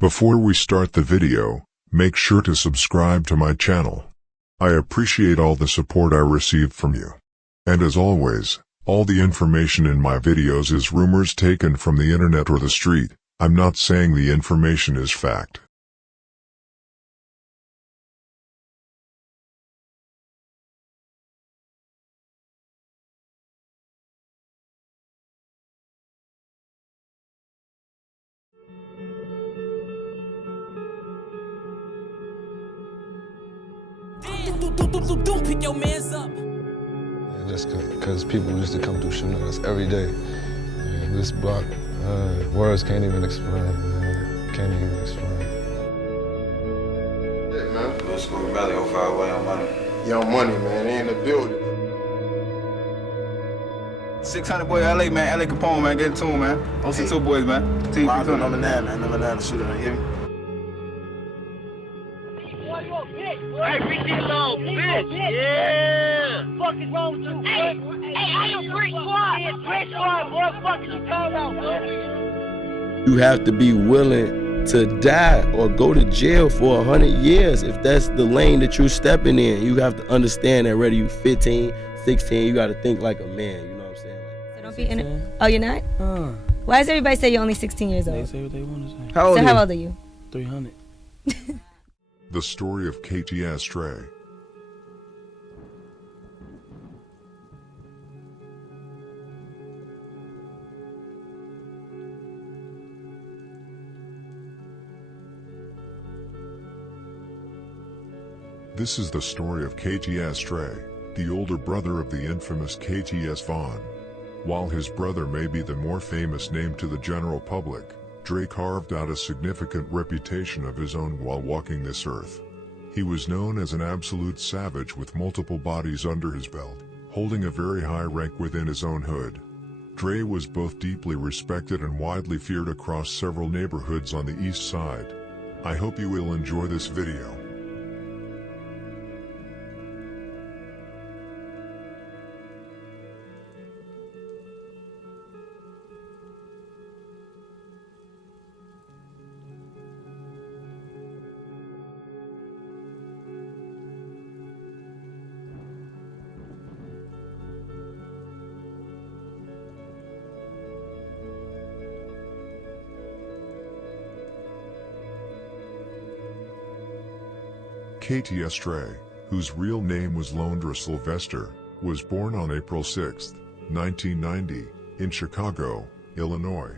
Before we start the video, make sure to subscribe to my channel. I appreciate all the support I received from you. And as always, all the information in my videos is rumors taken from the internet or the street. I'm not saying the information is fact. Pick your mans up. Yeah, just because people used to come through shooting us every day. And this block, words can't even explain. Can't even explain. Yeah, man. Little School Valley, 05 way on money. Young Money, man. They in the building. 600 boy, LA, man. LA Capone, man. Get it to him, man. OC2 boys, man. Team Number 9, man. Number 9 shooter, you hear me? Hey, bitch, you little bitch. Yeah. What the fuck is wrong with you? Hey, I am Brick Squad. Yeah, Brick Squad, boy. What the fuck is you talking about, boy? You have to be willing to die or go to jail for 100 years if that's the lane that you're stepping in. You have to understand that whether you're 15, 16, you got to think like a man. You know what I'm saying? So don't be in it. Oh, you're not? Why does everybody say you're only 16 years old? They say what they want to say. How old So are how you? old are you? 300. The Story of KTS Dre. This is the story of KTS Dre, the older brother of the infamous KTS Vaughn. While his brother may be the more famous name to the general public, Dre carved out a significant reputation of his own while walking this earth. He was known as an absolute savage with multiple bodies under his belt, holding a very high rank within his own hood. Dre was both deeply respected and widely feared across several neighborhoods on the east side. I hope you will enjoy this video. KTS Dre, whose real name was Londra Sylvester, was born on April 6, 1990, in Chicago, Illinois.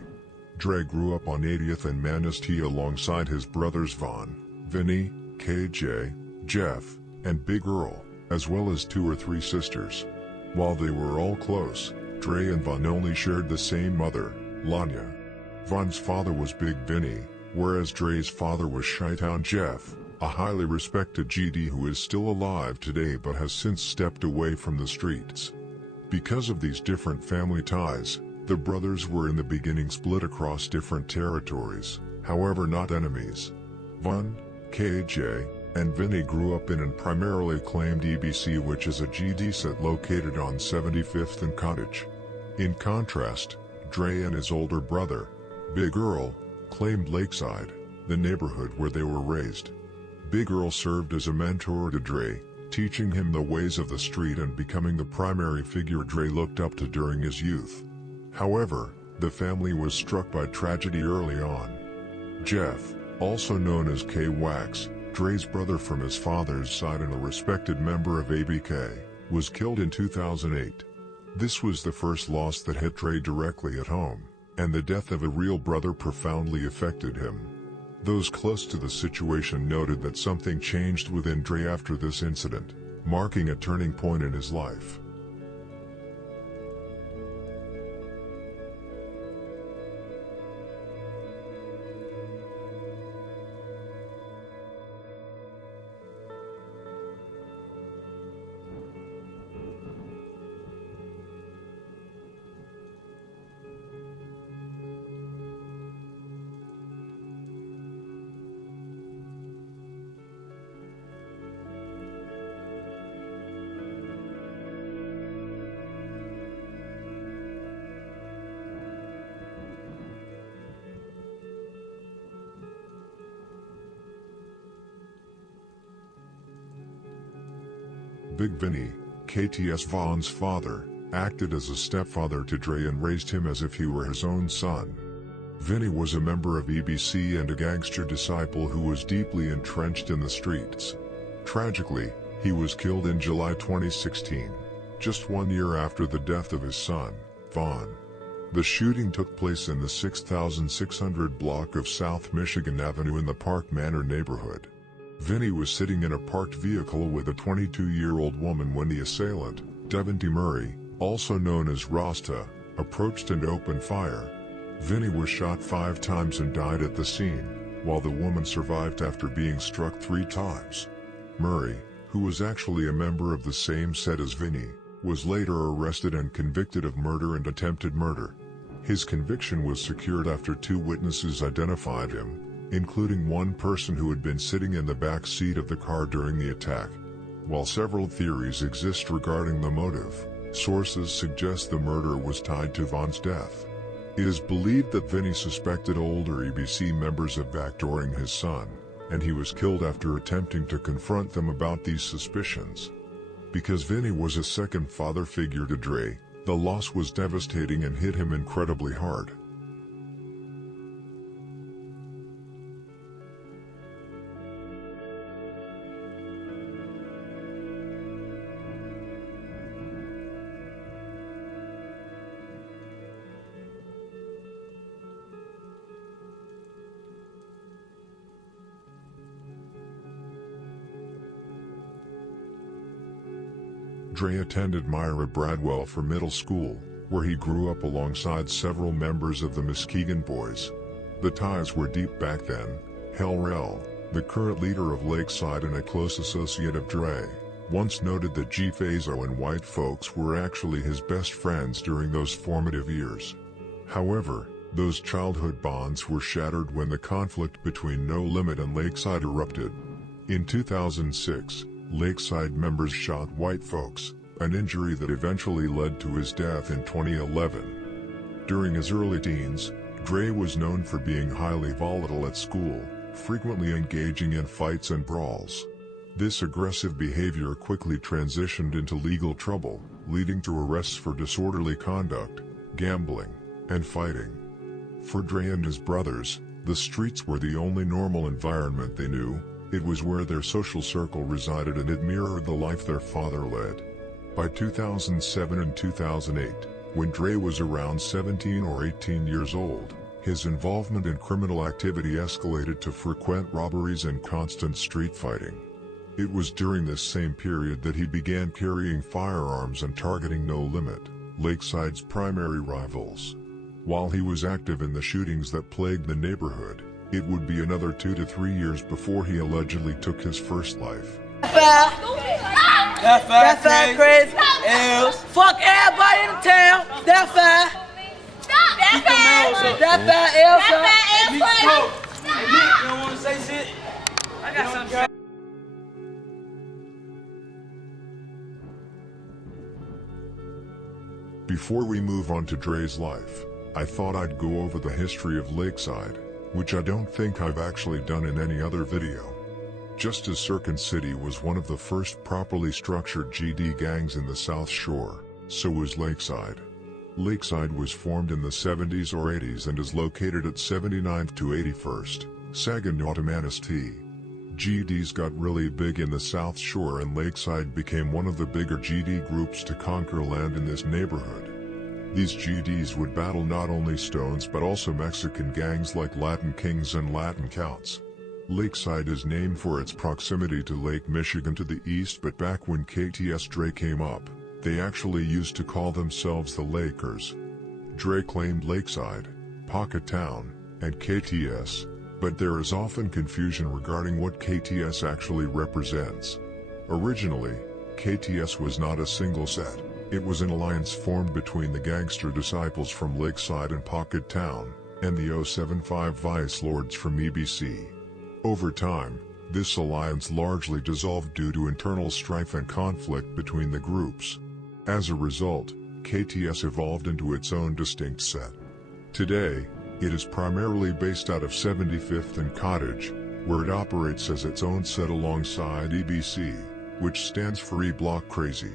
Dre grew up on 80th and Manistee alongside his brothers Vaughn, Vinny, KJ, Jeff, and Big Earl, as well as 2 or 3 sisters. While they were all close, Dre and Vaughn only shared the same mother, Lanya. Vaughn's father was Big Vinny, whereas Dre's father was Chi-Town Jeff, a highly respected GD who is still alive today but has since stepped away from the streets. Because of these different family ties, the brothers were in the beginning split across different territories, however not enemies. Vaughn, KJ, and Vinny grew up in and primarily claimed EBC, which is a GD set located on 75th and Cottage. In contrast, Dre and his older brother, Big Earl, claimed Lakeside, the neighborhood where they were raised. Big Earl served as a mentor to Dre, teaching him the ways of the street and becoming the primary figure Dre looked up to during his youth. However, the family was struck by tragedy early on. Jeff, also known as K-Wax, Dre's brother from his father's side and a respected member of ABK, was killed in 2008. This was the first loss that hit Dre directly at home, and the death of a real brother profoundly affected him. Those close to the situation noted that something changed within Dre after this incident, marking a turning point in his life. Big Vinny, KTS Von's father, acted as a stepfather to Dre and raised him as if he were his own son. Vinny was a member of EBC and a gangster disciple who was deeply entrenched in the streets. Tragically, he was killed in July 2016, just 1 year after the death of his son, Von. The shooting took place in the 6600 block of South Michigan Avenue in the Park Manor neighborhood. Vinny was sitting in a parked vehicle with a 22-year-old woman when the assailant, Devin D. Murray, also known as Rasta, approached and opened fire. Vinny was shot 5 times and died at the scene, while the woman survived after being struck 3 times. Murray, who was actually a member of the same set as Vinny, was later arrested and convicted of murder and attempted murder. His conviction was secured after 2 witnesses identified him, including one person who had been sitting in the back seat of the car during the attack. While several theories exist regarding the motive, sources suggest the murder was tied to Von's death. It is believed that Vinny suspected older EBC members of backdooring his son, and he was killed after attempting to confront them about these suspicions. Because Vinny was a second father figure to Dre, the loss was devastating and hit him incredibly hard. Dre attended Myra Bradwell for middle school, where he grew up alongside several members of the Muskegon Boys. The ties were deep back then. Hell Rel, the current leader of Lakeside and a close associate of Dre, once noted that G Fazo and white folks were actually his best friends during those formative years. However, those childhood bonds were shattered when the conflict between No Limit and Lakeside erupted. In 2006, Lakeside members shot white folks, an injury that eventually led to his death in 2011. During his early teens, Dre was known for being highly volatile at school, frequently engaging in fights and brawls. This aggressive behavior quickly transitioned into legal trouble, leading to arrests for disorderly conduct, gambling, and fighting. For Dre and his brothers, the streets were the only normal environment they knew. It was where their social circle resided and it mirrored the life their father led. By 2007 and 2008, when Dre was around 17 or 18 years old, his involvement in criminal activity escalated to frequent robberies and constant street fighting. It was during this same period that he began carrying firearms and targeting No Limit, Lakeside's primary rivals. While he was active in the shootings that plagued the neighborhood, it would be another 2 to 3 years before he allegedly took his first life. That's fine, crazy. L's. Fuck everybody in the town. That's fine. That's fine. That's fine, L's. Hey, Nick, you don't want to say shit? I got something. Before we move on to Dre's life, I thought I'd go over the history of Lakeside, which I don't think I've actually done in any other video. Just as Circuit City was one of the first properly structured GD gangs in the South Shore, so was Lakeside. Lakeside was formed in the 70s or 80s and is located at 79th to 81st, Saginaw to Manistee. GDs got really big in the South Shore and Lakeside became one of the bigger GD groups to conquer land in this neighborhood. These GDs would battle not only Stones but also Mexican gangs like Latin Kings and Latin Counts. Lakeside is named for its proximity to Lake Michigan to the east, but back when KTS Dre came up, they actually used to call themselves the Lakers. Dre claimed Lakeside, Pocket Town, and KTS, but there is often confusion regarding what KTS actually represents. Originally, KTS was not a single set. It was an alliance formed between the gangster disciples from Lakeside and Pocket Town, and the 075 Vice Lords from EBC. Over time, this alliance largely dissolved due to internal strife and conflict between the groups. As a result, KTS evolved into its own distinct set. Today, it is primarily based out of 75th and Cottage, where it operates as its own set alongside EBC. which stands for E-Block Crazy.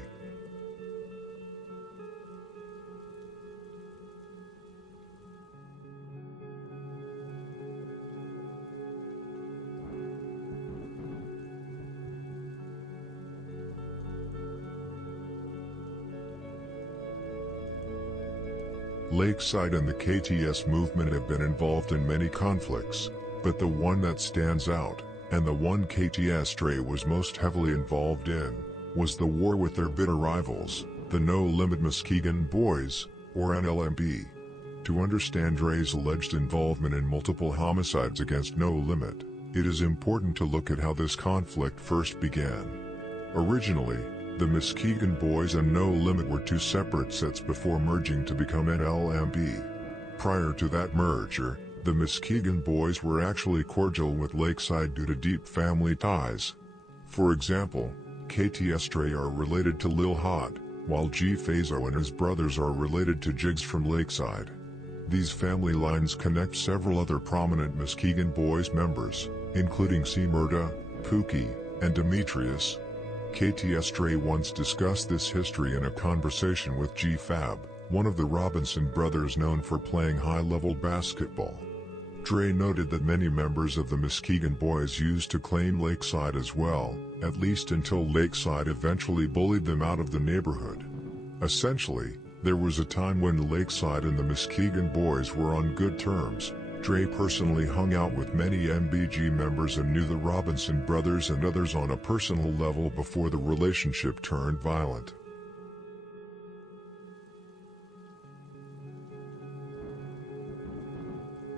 Lakeside and the KTS movement have been involved in many conflicts, but the one that stands out, and the one KTS Dre was most heavily involved in, was the war with their bitter rivals, the No Limit Muskegon Boys, or NLMB. To understand Dre's alleged involvement in multiple homicides against No Limit, it is important to look at how this conflict first began. Originally, the Muskegon Boys and No Limit were two separate sets before merging to become NLMB. Prior to that merger, the Muskegon Boys were actually cordial with Lakeside due to deep family ties. For example, KTS Dre are related to Lil Hot, while G Fazo and his brothers are related to Jigs from Lakeside. These family lines connect several other prominent Muskegon Boys members, including C-Murda, Pookie, and Demetrius. KTS Dre once discussed this history in a conversation with G Fab, one of the Robinson brothers known for playing high-level basketball. Dre noted that many members of the Muskegon Boys used to claim Lakeside as well, at least until Lakeside eventually bullied them out of the neighborhood. Essentially, there was a time when Lakeside and the Muskegon Boys were on good terms. Dre personally hung out with many MBG members and knew the Robinson brothers and others on a personal level before the relationship turned violent.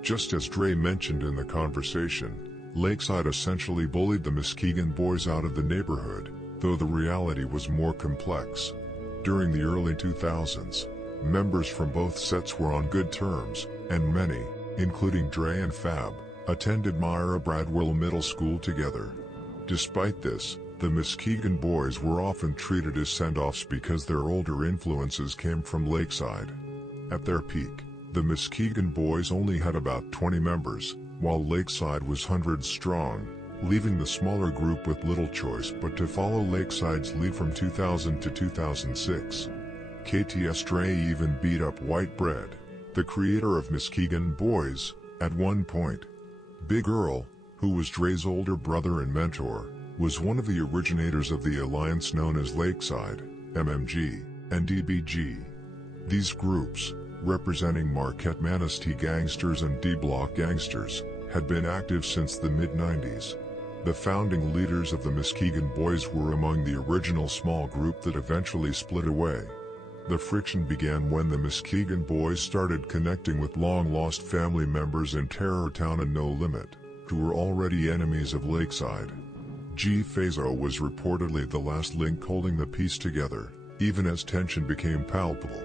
Just as Dre mentioned in the conversation, Lakeside essentially bullied the Muskegon Boys out of the neighborhood, though the reality was more complex. During the early 2000s, members from both sets were on good terms, and many, including Dre and Fab, attended Myra Bradwell Middle School together. Despite this, the Muskegon Boys were often treated as send-offs because their older influences came from Lakeside. At their peak, the Muskegon Boys only had about 20 members, while Lakeside was hundreds strong, leaving the smaller group with little choice but to follow Lakeside's lead from 2000 to 2006. KTS Dre even beat up White Bread, the creator of Muskegon Boys, at one point. Big Earl, who was Dre's older brother and mentor, was one of the originators of the alliance known as Lakeside, MMG, and DBG. These groups, representing Marquette Manistee gangsters and D-Block gangsters, had been active since the mid-90s. The founding leaders of the Muskegon Boys were among the original small group that eventually split away. The friction began when the Muskegon Boys started connecting with long-lost family members in Terrortown and No Limit, who were already enemies of Lakeside. G Fazo was reportedly the last link holding the piece together, even as tension became palpable.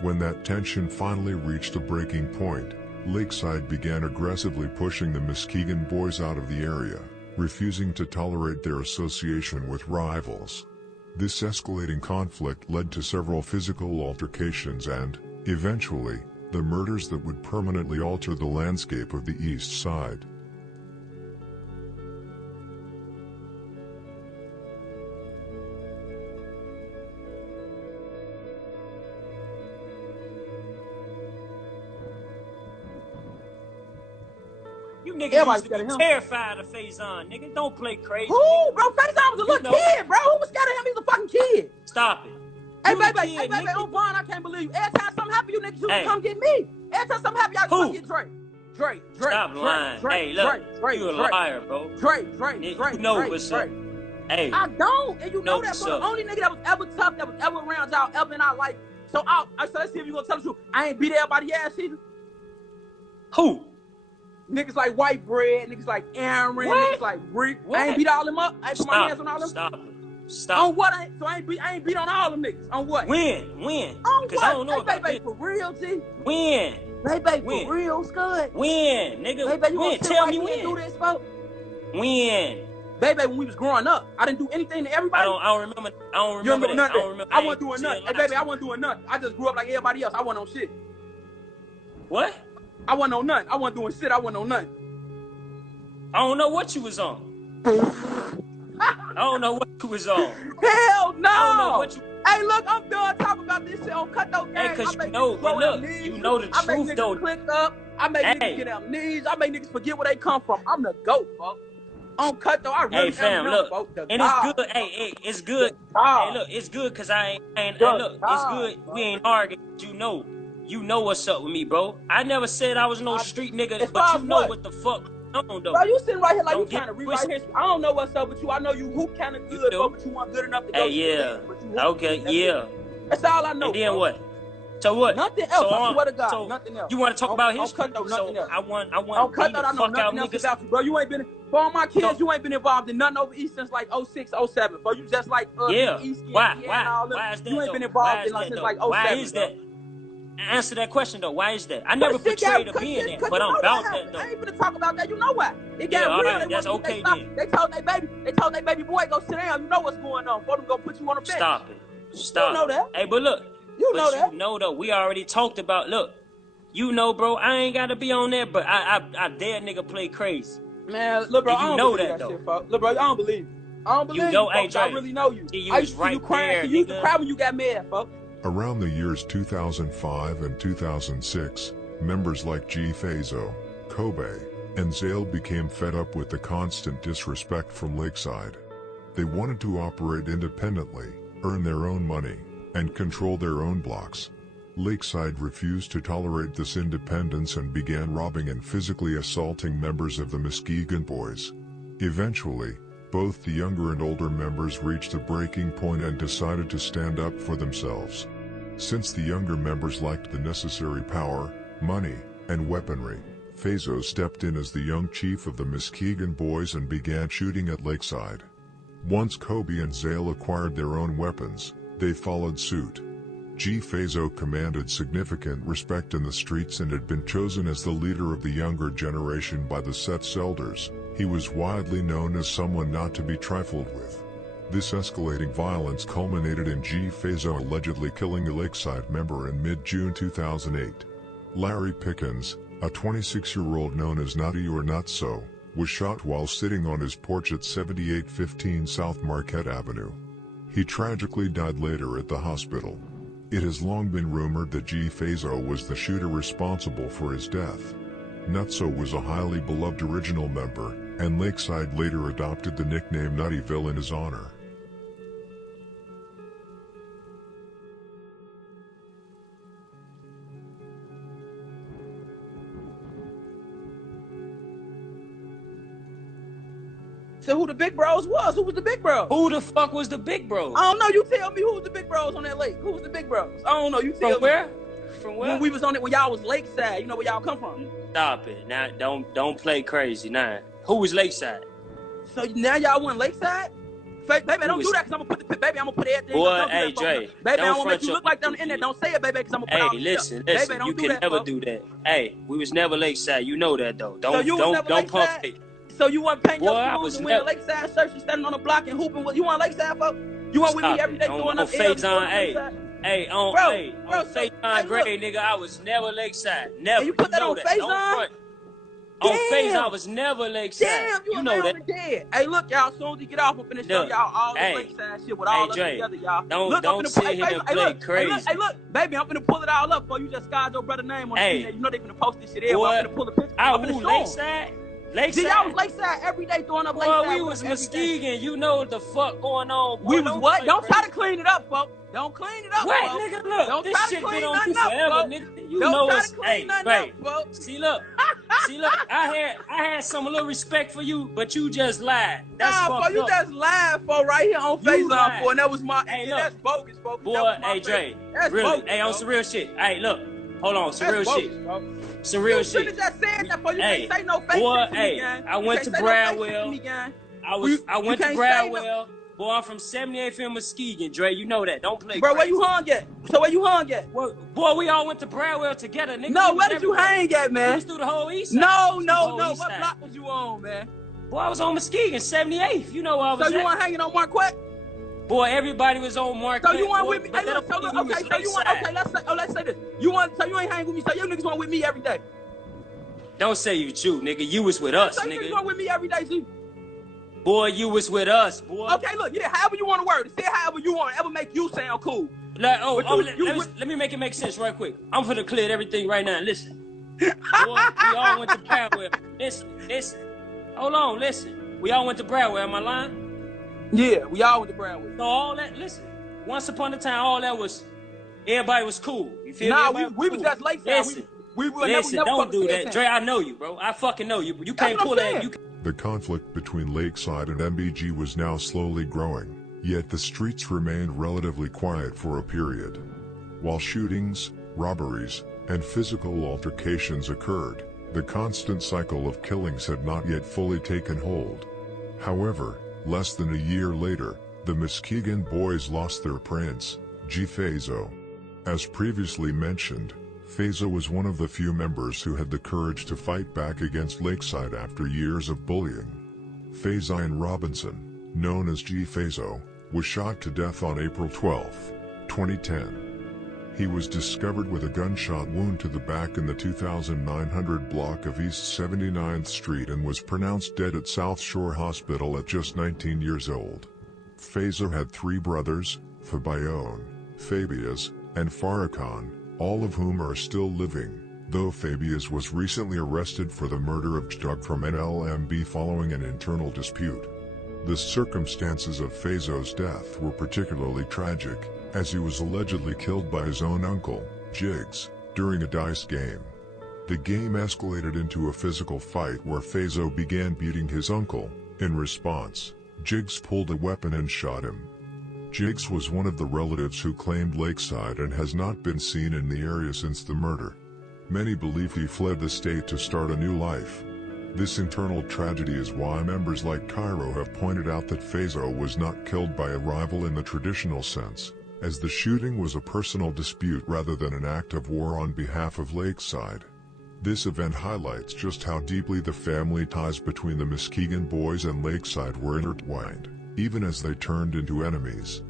When that tension finally reached a breaking point, Lakeside began aggressively pushing the Muskegon Boys out of the area, refusing to tolerate their association with rivals. This escalating conflict led to several physical altercations and, eventually, the murders that would permanently alter the landscape of the East Side. You niggas used to be terrified of Faison, nigga. Don't play crazy. Who, bro? Faison was a little kid, bro. Who was scared of him? He was a fucking kid. Stop it. Hey, baby, oh, Vaughn, I can't believe you. Every time something happen, you niggas used to come get me. Every time something happen, y'all come get Dre. Dre. Stop lying. Hey, look, you a liar, bro. Dre. You know what's up. Hey. I don't, and you know that, bro. The only nigga that was ever tough, that was ever around y'all, ever in our life. So let's see if you gonna tell the truth. I ain't beat everybody ass either. Who? Niggas like White Bread, niggas like Aaron, niggas like Rick. I ain't beat all them up. I ain't put my hands on all them. Stop. On what? I ain't beat on all them niggas. On what? When? On what? I don't know hey, baby, for real, G. When? Hey, baby, for real, Scud. When, nigga? Hey, baby, you when? gonna Tell me when. Do this, folks? When? Baby, when we was growing up, I didn't do anything to everybody. I don't remember. I don't remember nothing. I wasn't doing nothing. Hey, baby, I wasn't doing nothing. I just grew up like everybody else. I wasn't on shit. What? I wasn't on nothing. I wasn't doing shit. I wasn't on nothing. I don't know what you was on. I don't know what you was on. Hell no. I don't know what you. Hey, look, I'm done talking about this shit on Cutthroat Gang. Hey, cause you know, but look, you know the truth, I make though. niggas click up. I make niggas get on knees. I make niggas forget where they come from. I'm the GOAT, folks. On Cutthroat, I really fam, am look, folks. and it's good. Hey, it's good. Hey, look, it's good because I ain't. Hey, look, it's good. We ain't arguing. You know what's up with me, bro. I never said I was no street nigga, but you know what the fuck going on, though. Bro, you sitting right here like Don't you trying to rewrite history. I don't know what's up with you. I know you hoop kind of good, bro, but you weren't good enough to go. Hey, yeah. Okay, yeah. That's all I know. And then bro. what? So what? Nothing else. So, I swear to God, so nothing else. You want to talk about history? Nothing so else. I want on Cutthroat, I know nothing else about you, bro. You ain't been, for all my kids, you ain't been involved in nothing over East since like 06, 07. Bro, you just like Why? East Why is that? You ain't been involved in like since like 07. Why is that? Answer that question though. Why is that? I never portrayed a being there, but I'm about that though. I ain't gonna talk about that. You know why? It got real. Right, that's okay then. They told their baby boy go sit down. You know what's going on. For them go put you on the bench. Stop it. Stop. You know that. Hey, but look. You know that. You know though. We already talked about. Look. You know, bro. I ain't gotta be on there, but I dare nigga play crazy. Man, look, bro. I don't believe that shit, folks. Look, bro. I don't believe. I don't believe. You know, folks. I really know you. I used to see you crying. You used to cry when you got mad, folks. Around the years 2005 and 2006, members like G Fazo, Kobe, and Zale became fed up with the constant disrespect from Lakeside. They wanted to operate independently, earn their own money, and control their own blocks. Lakeside refused to tolerate this independence and began robbing and physically assaulting members of the Muskegon Boys. Eventually, both the younger and older members reached a breaking point and decided to stand up for themselves. Since the younger members lacked the necessary power, money, and weaponry, Fazo stepped in as the young chief of the Muskegon Boys and began shooting at Lakeside. Once Kobe and Zale acquired their own weapons, they followed suit. G Fazo commanded significant respect in the streets and had been chosen as the leader of the younger generation by the Seth's elders. He was widely known as someone not to be trifled with. This escalating violence culminated in G Fazo allegedly killing a Lakeside member in mid-June 2008. Larry Pickens, a 26-year-old known as Naughty or Not So, was shot while sitting on his porch at 7815 South Marquette Avenue. He tragically died later at the hospital. It has long been rumored that G Fazo was the shooter responsible for his death. Nutso was a highly beloved original member, and Lakeside later adopted the nickname Nuttyville in his honor. So who the big bros was? Who was the big bros? Who the fuck was the big bros? I don't know. You tell me who was the big bros on that lake. Who was the big bros? I don't know. You tell me. From where? From where? When we was on it, when y'all was Lakeside. You know where y'all come from. Stop it. Now, don't play crazy. Nah. Who was Lakeside? So now y'all went Lakeside? Baby, don't do that because I'm gonna put everything. Boy, hey, Dre. Baby, I won't make you look like them in there. Don't say it, baby, because I'm gonna put listen. Baby, don't you do can that, never folks. do that. Hey, we was never Lakeside. You know that though. Don't pump it. So you want to paint your Boy, shoes and wear a Lakeside shirt and standing on the block and hooping? You want Lakeside, folks? You want with me every day throwing up L's? On Faison Gray, nigga, I was never Lakeside. Never. And you put that on Faison? On Faison, I was never Lakeside. Damn, you know that. Dead. Hey, look, y'all, as soon as you get off, I'm finna show y'all all the Lakeside shit with all of us together, y'all. Don't sit here and play crazy. Hey, look, baby, I'm finna pull it all up for you. Just scarred your brother name on the screen. You know they finna post this shit everywhere. I'm finna pull a picture. I was Lakeside. See, y'all was Lakeside every day throwing up Lakeside. Well, we was Muskegon. You know what the fuck going on. Boy. We was what? Don't try to clean it up, folks. Don't clean it up, what, folks. Nigga, look. Don't this try shit to clean been on nothing you forever, up, nigga. You don't know try it's to clean nothing up, folks. See, look. I had some little respect for you, but you just lied. That's fucked up. You just lied for right here on Faison for, and that was my. Hey, that's bogus, folks. Boy, hey, Dre. Really? Bogus, hey, on some real shit. Hey, look. Hold on, some real shit. Some real shit. You should have just said that, boy. You can't say no fake boy, shit to me, gang. I went to Bradwell. I went to Bradwell. Boy, I'm from 78th in Muskegon, Dre. You know that. Don't play. Bro, crazy. where you hung at? So where you hung at? Boy, we all went to Bradwell together, nigga. No, where did you hang at, man? We was through the whole east side. No. What block was you on, man? Boy, I was on Muskegon, 78th. You know where I was So you weren't hanging on Marquette? Boy, everybody was on Marquette. So you weren't with me? Hey, look, so you want? Okay, let's say this. So you ain't hanging with me. So you niggas want with me every day. Don't say you, nigga. You was with us, so nigga. You niggas want with me every day, too. Boy, you was with us, boy. Okay, look, yeah, however you want to word it. Say it however you want. Ever make you sound cool. Like, let me make it make sense right quick. I'm finna clear everything right now. Listen. Boy, we all went to Bradwell. Listen. Hold on, listen. We all went to Bradwell, am I lying? Yeah, we all went to Bradwell. So all that, listen. Once upon a time, all that was, everybody was cool. You feel me? Nah, we was just Lakeside. Listen, listen, never don't do that. Dre, I know you, bro. I fucking know you. You can't pull that. The conflict between Lakeside and MBG was now slowly growing, yet the streets remained relatively quiet for a period. While shootings, robberies, and physical altercations occurred, the constant cycle of killings had not yet fully taken hold. However, less than a year later, the Muskegon boys lost their prince, G Fazo. As previously mentioned, Fazo was one of the few members who had the courage to fight back against Lakeside after years of bullying. Fazion Robinson, known as G Fazo, was shot to death on April 12, 2010. He was discovered with a gunshot wound to the back in the 2900 block of East 79th Street and was pronounced dead at South Shore Hospital at just 19 years old. Fazo had three brothers, Fabian, Fabius, and Farrakhan, all of whom are still living, though Fabius was recently arrested for the murder of Doug from NLMB following an internal dispute. The circumstances of Fazo's death were particularly tragic, as he was allegedly killed by his own uncle, Jigs, during a dice game. The game escalated into a physical fight where Fazo began beating his uncle. In response, Jigs pulled a weapon and shot him. Jigs was one of the relatives who claimed Lakeside and has not been seen in the area since the murder. Many believe he fled the state to start a new life. This internal tragedy is why members like Cairo have pointed out that Fazo was not killed by a rival in the traditional sense, as the shooting was a personal dispute rather than an act of war on behalf of Lakeside. This event highlights just how deeply the family ties between the Muskegon boys and Lakeside were intertwined, even as they turned into enemies.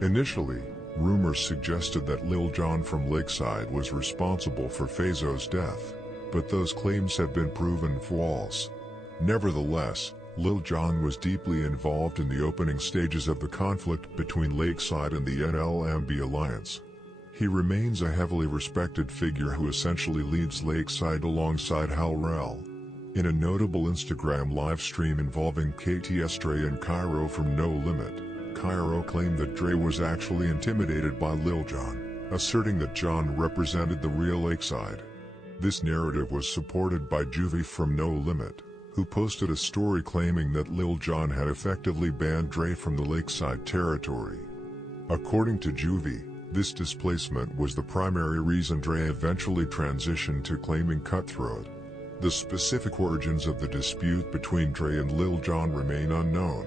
Initially, rumors suggested that Lil Jon from Lakeside was responsible for Fazo's death, but those claims have been proven false. Nevertheless, Lil Jon was deeply involved in the opening stages of the conflict between Lakeside and the NLMB alliance. He remains a heavily respected figure who essentially leads Lakeside alongside Hal Rell. In a notable Instagram live stream involving KTS Dre and Cairo from No Limit, Cairo claimed that Dre was actually intimidated by Lil Jon, asserting that Jon represented the real Lakeside. This narrative was supported by Juvie from No Limit, who posted a story claiming that Lil Jon had effectively banned Dre from the Lakeside territory. According to Juvie, this displacement was the primary reason Dre eventually transitioned to claiming Cutthroat. The specific origins of the dispute between Dre and Lil Jon remain unknown.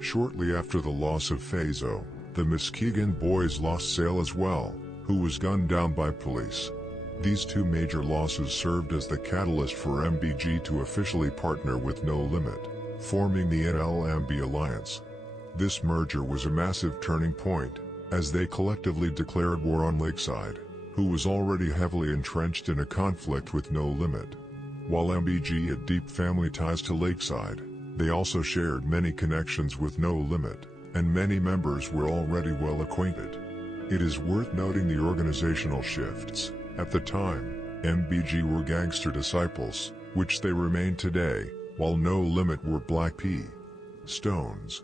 Shortly after the loss of Fazo, the Muskegon boys lost Sale as well, who was gunned down by police. These two major losses served as the catalyst for MBG to officially partner with No Limit, forming the NLMB alliance. This merger was a massive turning point, as they collectively declared war on Lakeside, who was already heavily entrenched in a conflict with No Limit. While MBG had deep family ties to Lakeside, They also shared many connections with No Limit, and many members were already well acquainted. It is worth noting the organizational shifts. At the time, MBG were gangster disciples, which they remain today, while No Limit were Black P. Stones.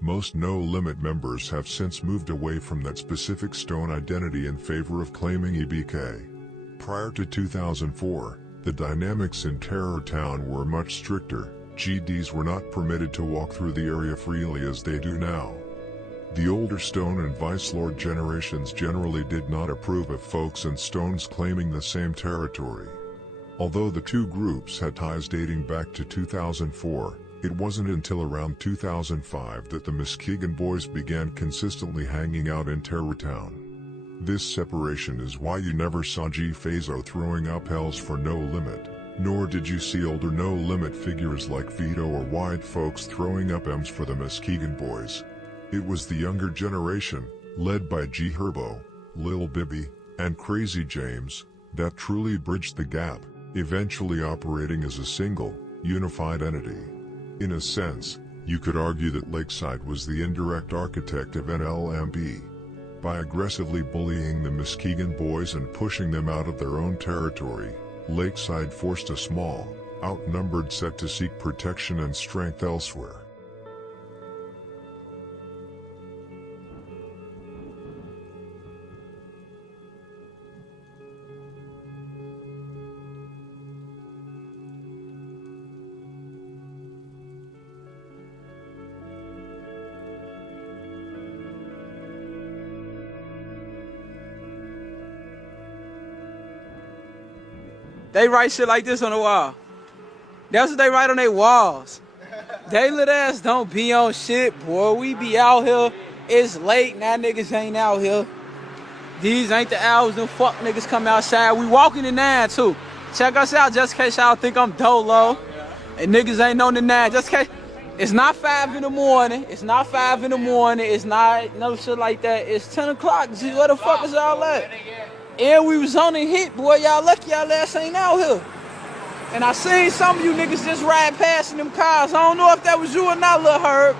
Most No Limit members have since moved away from that specific Stone identity in favor of claiming EBK. Prior to 2004, the dynamics in Terror Town were much stricter. GDs were not permitted to walk through the area freely as they do now. The older Stone and Vice Lord generations generally did not approve of folks and Stones claiming the same territory. Although the two groups had ties dating back to 2004, it wasn't until around 2005 that the Muskegon boys began consistently hanging out in Terror Town. This separation is why you never saw G Fazo throwing up L's for No Limit, nor did you see older No Limit figures like Vito or White folks throwing up M's for the Muskegon boys. It was the younger generation, led by G Herbo, Lil Bibby, and Crazy James, that truly bridged the gap, eventually operating as a single, unified entity. In a sense, you could argue that Lakeside was the indirect architect of NLMB. By aggressively bullying the Muskegon boys and pushing them out of their own territory, Lakeside forced a small, outnumbered set to seek protection and strength elsewhere. They write shit like this on the wall. That's what they write on their walls. They little ass don't be on shit, boy. We be out here. It's late, now niggas ain't out here. These ain't the hours them fuck niggas come outside. We walking the 9 too. Check us out just in case y'all think I'm dolo. And niggas ain't on the 9. Just in case. It's not 5 in the morning. It's not 5 in the morning. It's not no shit like that. It's 10 o'clock. Gee, where the fuck is y'all at? And we was on the hit, boy. Y'all lucky y'all ass ain't out here. And I seen some of you niggas just ride past in them cars. I don't know if that was you or not, Lil Herb.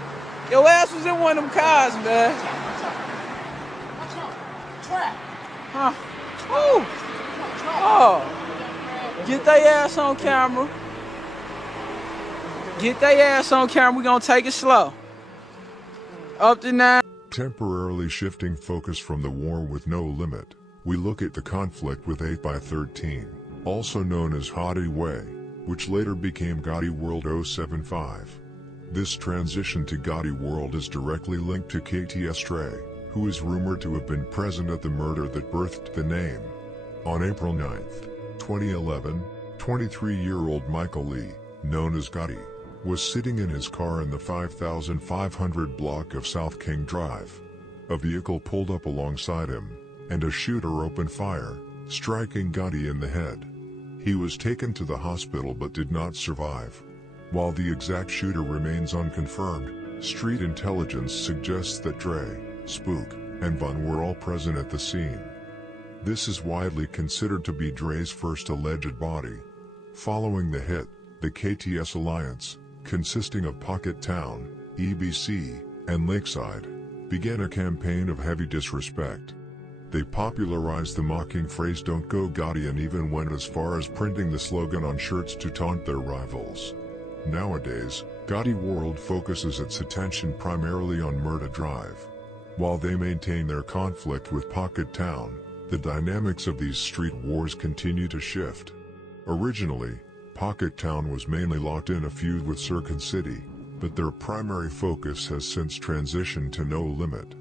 Your ass was in one of them cars, man. Huh? Ooh. Oh. Get their ass on camera. Get their ass on camera. We gonna take it slow. Up to 9. Temporarily shifting focus from the war with No Limit, we look at the conflict with 8x13, also known as Gotti Way, which later became Gotti World 075. This transition to Gotti World is directly linked to KTS Dre, who is rumored to have been present at the murder that birthed the name. On April 9, 2011, 23-year-old Michael Lee, known as Gotti, was sitting in his car in the 5500 block of South King Drive. A vehicle pulled up alongside him, and a shooter opened fire, striking Gotti in the head. He was taken to the hospital but did not survive. While the exact shooter remains unconfirmed, street intelligence suggests that Dre, Spook, and Von were all present at the scene. This is widely considered to be Dre's first alleged body. Following the hit, the KTS Alliance, consisting of Pocket Town, EBC, and Lakeside, began a campaign of heavy disrespect. They popularized the mocking phrase "Don't Go Gotti" and even went as far as printing the slogan on shirts to taunt their rivals. Nowadays, Gotti World focuses its attention primarily on Murda Drive. While they maintain their conflict with Pocket Town, the dynamics of these street wars continue to shift. Originally, Pocket Town was mainly locked in a feud with Circuit City, but their primary focus has since transitioned to No Limit.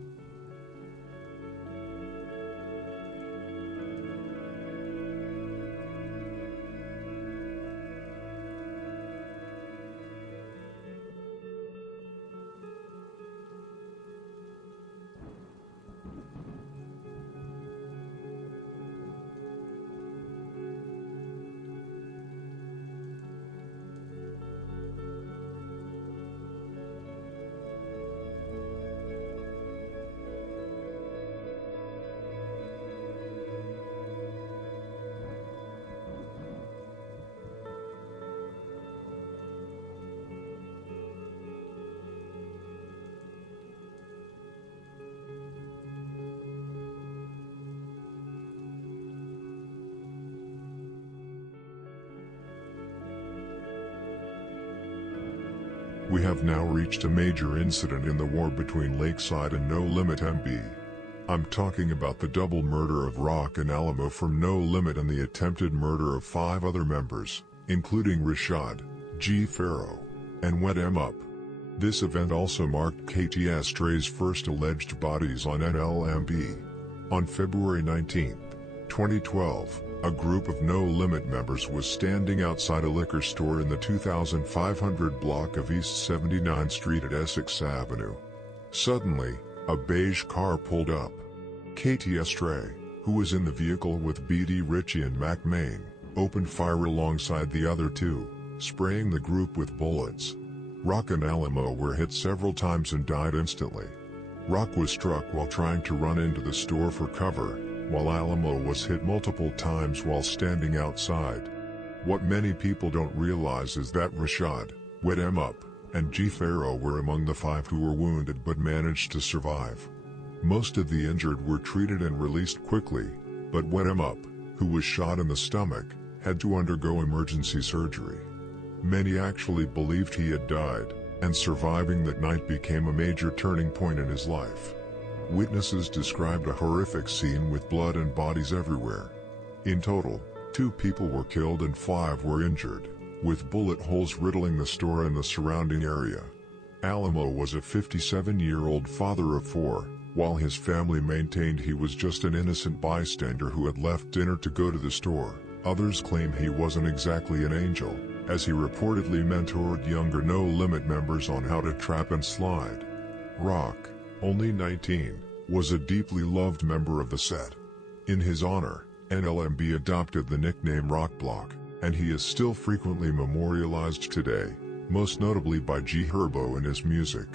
We have now reached a major incident in the war between Lakeside and No Limit MB. I'm talking about the double murder of Rock and Alamo from No Limit and the attempted murder of 5 other members, including Rashad, G Fazo, and Wet M Up. This event also marked KTS Dre's first alleged bodies on NLMB. On February 19, 2012, a group of No Limit members was standing outside a liquor store in the 2500 block of East 79th Street at Essex Avenue. Suddenly, a beige car pulled up. KTS Dre, who was in the vehicle with BD Ritchie and Mac Main, opened fire alongside the other two, spraying the group with bullets. Rock and Alamo were hit several times and died instantly. Rock was struck while trying to run into the store for cover, while Alamo was hit multiple times while standing outside. What many people don't realize is that Rashad, Wet M Up, and G Fazo were among the 5 who were wounded but managed to survive. Most of the injured were treated and released quickly, but Wet M Up, who was shot in the stomach, had to undergo emergency surgery. Many actually believed he had died, and surviving that night became a major turning point in his life. Witnesses described a horrific scene with blood and bodies everywhere. In total, 2 people were killed and 5 were injured, with bullet holes riddling the store and the surrounding area. Alamo was a 57-year-old father of 4, while his family maintained he was just an innocent bystander who had left dinner to go to the store. Others claim he wasn't exactly an angel, as he reportedly mentored younger No Limit members on how to trap and slide. Rock, only 19, was a deeply loved member of the set. In his honor, NLMB adopted the nickname Rock Block, and he is still frequently memorialized today, most notably by G Herbo in his music.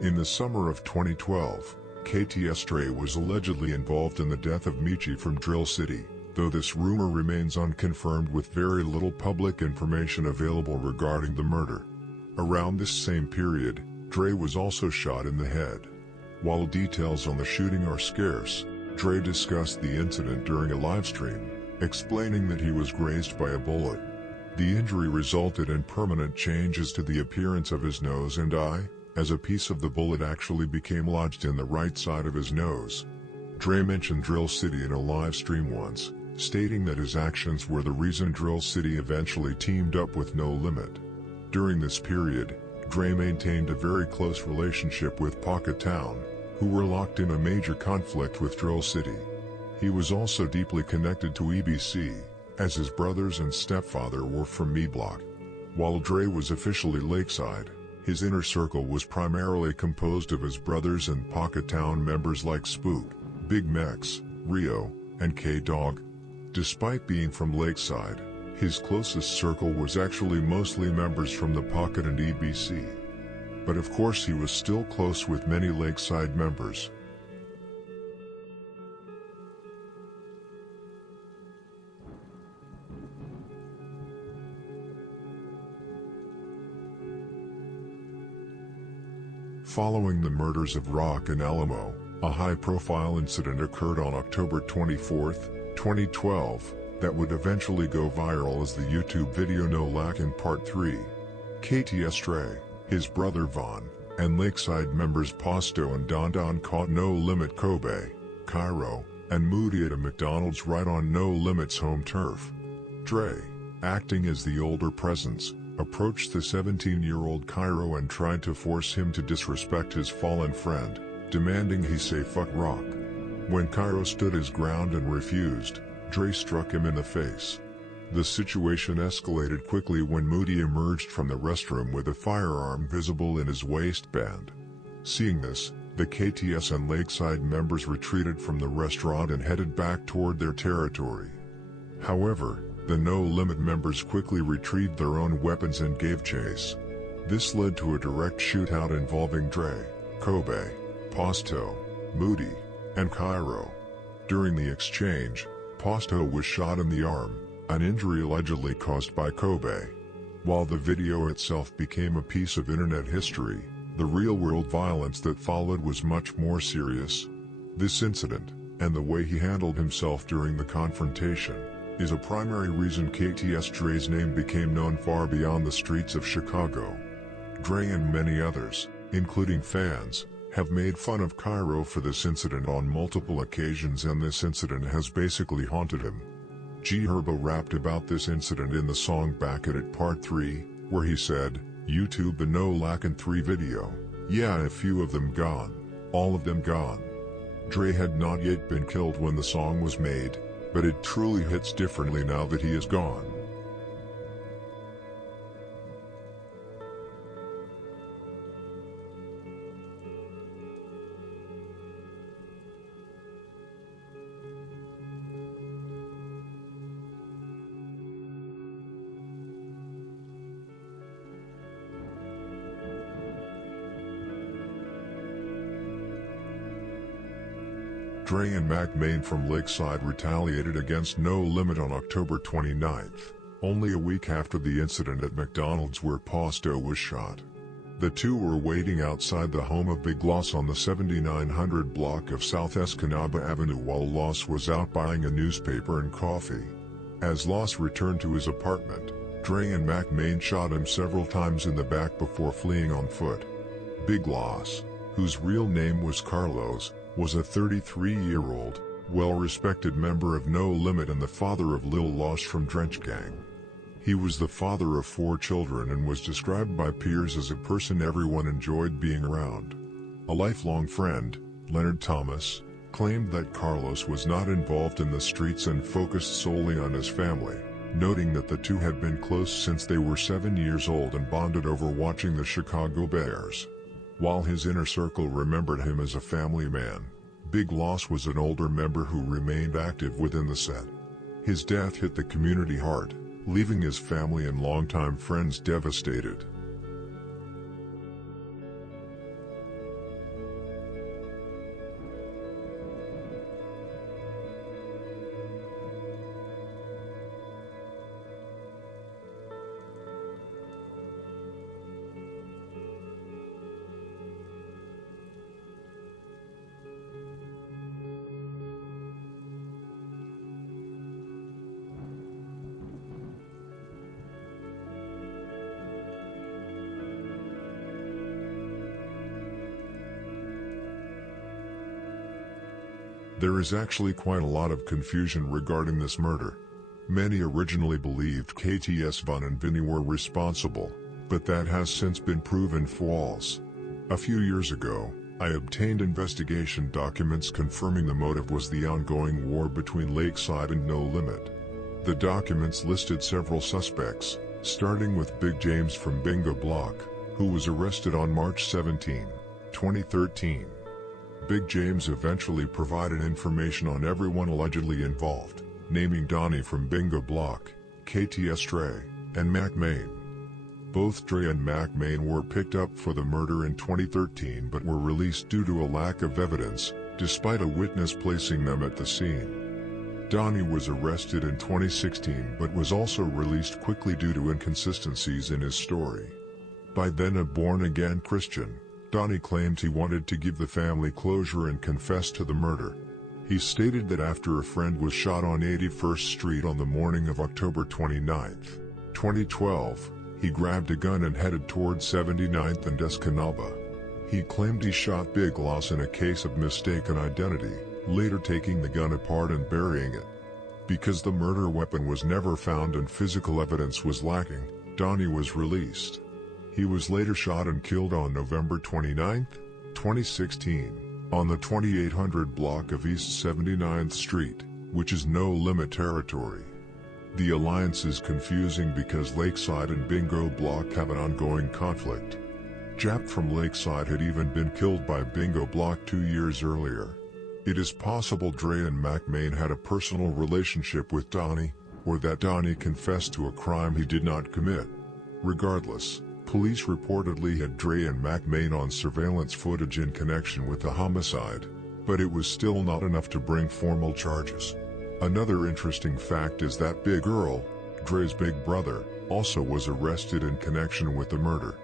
In the summer of 2012, KTS Dre was allegedly involved in the death of Michi from Drill City, though this rumor remains unconfirmed with very little public information available regarding the murder. Around this same period, Dre was also shot in the head. While details on the shooting are scarce, Dre discussed the incident during a livestream, explaining that he was grazed by a bullet. The injury resulted in permanent changes to the appearance of his nose and eye, as a piece of the bullet actually became lodged in the right side of his nose. Dre mentioned Drill City in a live stream once, stating that his actions were the reason Drill City eventually teamed up with No Limit. During this period, Dre maintained a very close relationship with Pocket Town, who were locked in a major conflict with Drill City. He was also deeply connected to EBC, as his brothers and stepfather were from Me Block. While Dre was officially Lakeside, His inner circle was primarily composed of his brothers and Pocket Town members like Spook, Big Mex, Rio, and K-Dog. Despite being from Lakeside, his closest circle was actually mostly members from the Pocket and EBC. But of course he was still close with many Lakeside members. Following the murders of Rock and Alamo, a high-profile incident occurred on October 24, 2012, that would eventually go viral as the YouTube video No Lackin' Part 3. KTS Dre, his brother Von, and Lakeside members Pasto and Don Don caught No Limit Kobe, Cairo, and Moody at a McDonald's right on No Limit's home turf. Dre, acting as the older presence, approached the 17-year-old Cairo and tried to force him to disrespect his fallen friend, demanding he say fuck Rock. When Cairo stood his ground and refused, Dre struck him in the face. The situation escalated quickly when Moody emerged from the restroom with a firearm visible in his waistband. Seeing this, the KTS and Lakeside members retreated from the restaurant and headed back toward their territory. However, the No Limit members quickly retrieved their own weapons and gave chase. This led to a direct shootout involving Dre, Kobe, Pasto, Moody, and Cairo. During the exchange, Pasto was shot in the arm, an injury allegedly caused by Kobe. While the video itself became a piece of internet history, the real-world violence that followed was much more serious. This incident, and the way he handled himself during the confrontation, is a primary reason KTS Dre's name became known far beyond the streets of Chicago. Dre and many others, including fans, have made fun of Cairo for this incident on multiple occasions, and this incident has basically haunted him. G Herbo rapped about this incident in the song Back at It Part 3, where he said, "YouTube the No Lackin' 3 video. Yeah, a few of them gone. All of them gone." Dre had not yet been killed when the song was made, but it truly hits differently now that he is gone. Dre and Mac Main from Lakeside retaliated against No Limit on October 29th, only a week after the incident at McDonald's where Pasto was shot. The two were waiting outside the home of Big Loss on the 7900 block of South Escanaba Avenue while Loss was out buying a newspaper and coffee. As Loss returned to his apartment, Dre and Mac Main shot him several times in the back before fleeing on foot. Big Loss, whose real name was Carlos, was a 33-year-old, well-respected member of No Limit and the father of Lil Loss from Drench Gang. He was the father of 4 children and was described by peers as a person everyone enjoyed being around. A lifelong friend, Leonard Thomas, claimed that Carlos was not involved in the streets and focused solely on his family, noting that the two had been close since they were 7 years old and bonded over watching the Chicago Bears. While his inner circle remembered him as a family man, Big Loss was an older member who remained active within the set. His death hit the community hard, leaving his family and longtime friends devastated. There is actually quite a lot of confusion regarding this murder. Many originally believed KTS Von and Vinny were responsible, but that has since been proven false. A few years ago, I obtained investigation documents confirming the motive was the ongoing war between Lakeside and No Limit. The documents listed several suspects, starting with Big James from Bingo Block, who was arrested on March 17, 2013. Big James eventually provided information on everyone allegedly involved, naming Donnie from Bingo Block, KTS Dre, and Mac Main. Both Dre and Mac Main were picked up for the murder in 2013 but were released due to a lack of evidence, despite a witness placing them at the scene. Donnie was arrested in 2016 but was also released quickly due to inconsistencies in his story. By then a born-again Christian, Donnie claimed he wanted to give the family closure and confess to the murder. He stated that after a friend was shot on 81st Street on the morning of October 29, 2012, he grabbed a gun and headed towards 79th and Escanaba. He claimed he shot Big Loss in a case of mistaken identity, later taking the gun apart and burying it. Because the murder weapon was never found and physical evidence was lacking, Donnie was released. He was later shot and killed on November 29, 2016, on the 2800 block of East 79th Street, which is no limit territory. The alliance is confusing because Lakeside and Bingo Block have an ongoing conflict. Jap from Lakeside had even been killed by Bingo Block 2 years earlier. It is possible Dre and Mac Main had a personal relationship with Donnie, or that Donnie confessed to a crime he did not commit. Regardless, police reportedly had Dre and Mac Main on surveillance footage in connection with the homicide, but it was still not enough to bring formal charges. Another interesting fact is that Big Earl, Dre's big brother, also was arrested in connection with the murder.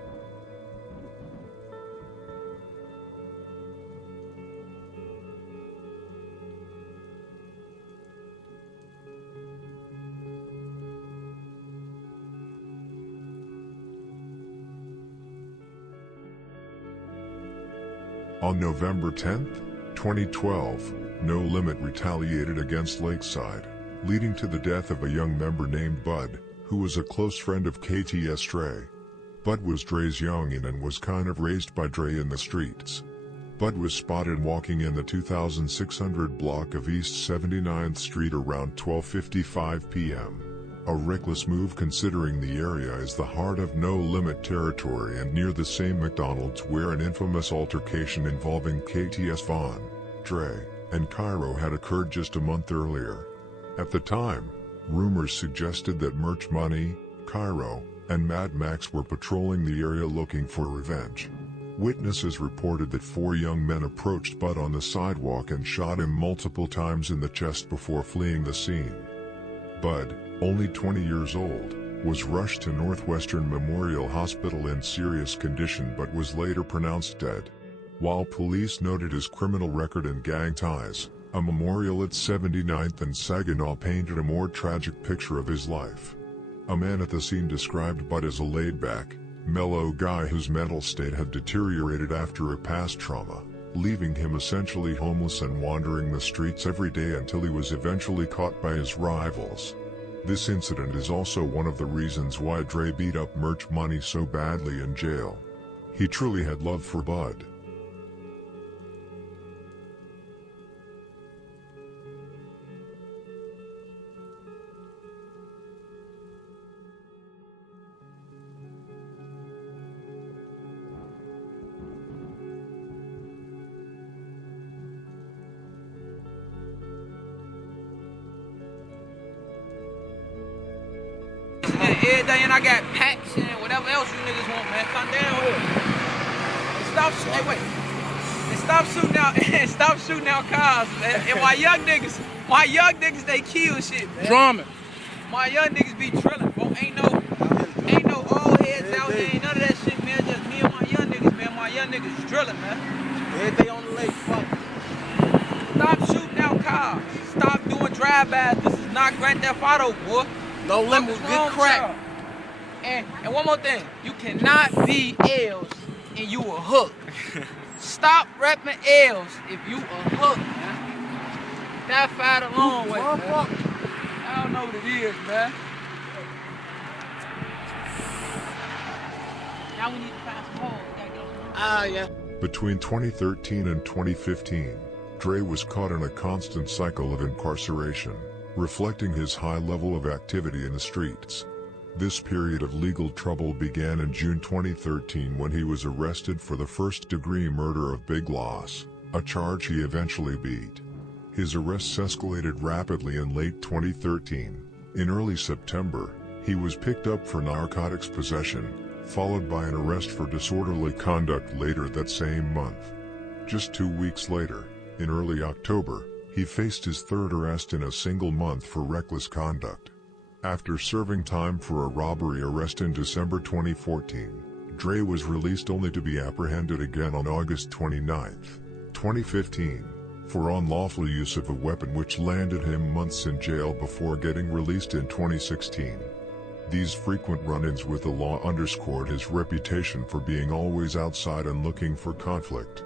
On November 10, 2012, No Limit retaliated against Lakeside, leading to the death of a young member named Bud, who was a close friend of KTS Dre. Bud was Dre's youngin' and was kind of raised by Dre in the streets. Bud was spotted walking in the 2600 block of East 79th Street around 12:55 p.m. A reckless move considering the area is the heart of No Limit territory and near the same McDonald's where an infamous altercation involving KTS Von, Dre, and Cairo had occurred just a month earlier. At the time, rumors suggested that Merch Money, Cairo, and Mad Max were patrolling the area looking for revenge. Witnesses reported that 4 young men approached Bud on the sidewalk and shot him multiple times in the chest before fleeing the scene. Bud, only 20 years old, was rushed to Northwestern Memorial Hospital in serious condition but was later pronounced dead. While police noted his criminal record and gang ties, a memorial at 79th and Saginaw painted a more tragic picture of his life. A man at the scene described Bud as a laid-back, mellow guy whose mental state had deteriorated after a past trauma, leaving him essentially homeless and wandering the streets every day until he was eventually caught by his rivals. This incident is also one of the reasons why Dre beat up Merch Money so badly in jail. He truly had love for Bud. Every day and I got packs and whatever else you niggas want, man. Come down here. And stop, hey, wait. And stop shooting out cars, man. And my young niggas, they kill shit, man. Drumming. My young niggas be drilling, bro. Ain't no old heads out there, ain't none of that shit, man. Just me and my young niggas, man. My young niggas drilling, man. Every day on the lake, fuck. Stop shooting out cars. Stop doing drive-bys. This is not Grand Theft Auto, boy. No limit, good crack. And one more thing, you cannot be L's and you a hook. Stop repping L's if you a hook, man. That fight a long way, man. I don't know what it is, man. Now we need to find some holes. Yeah. Between 2013 and 2015, Dre was caught in a constant cycle of incarceration, reflecting his high level of activity in the streets. This period of legal trouble began in June 2013 when he was arrested for the first-degree murder of Big Loss, a charge he eventually beat. His arrests escalated rapidly in late 2013. In early September, he was picked up for narcotics possession, followed by an arrest for disorderly conduct later that same month. Just 2 weeks later, in early October, he faced his third arrest in a single month for reckless conduct. After serving time for a robbery arrest in December 2014, Dre was released only to be apprehended again on August 29, 2015, for unlawful use of a weapon, which landed him months in jail before getting released in 2016. These frequent run-ins with the law underscored his reputation for being always outside and looking for conflict.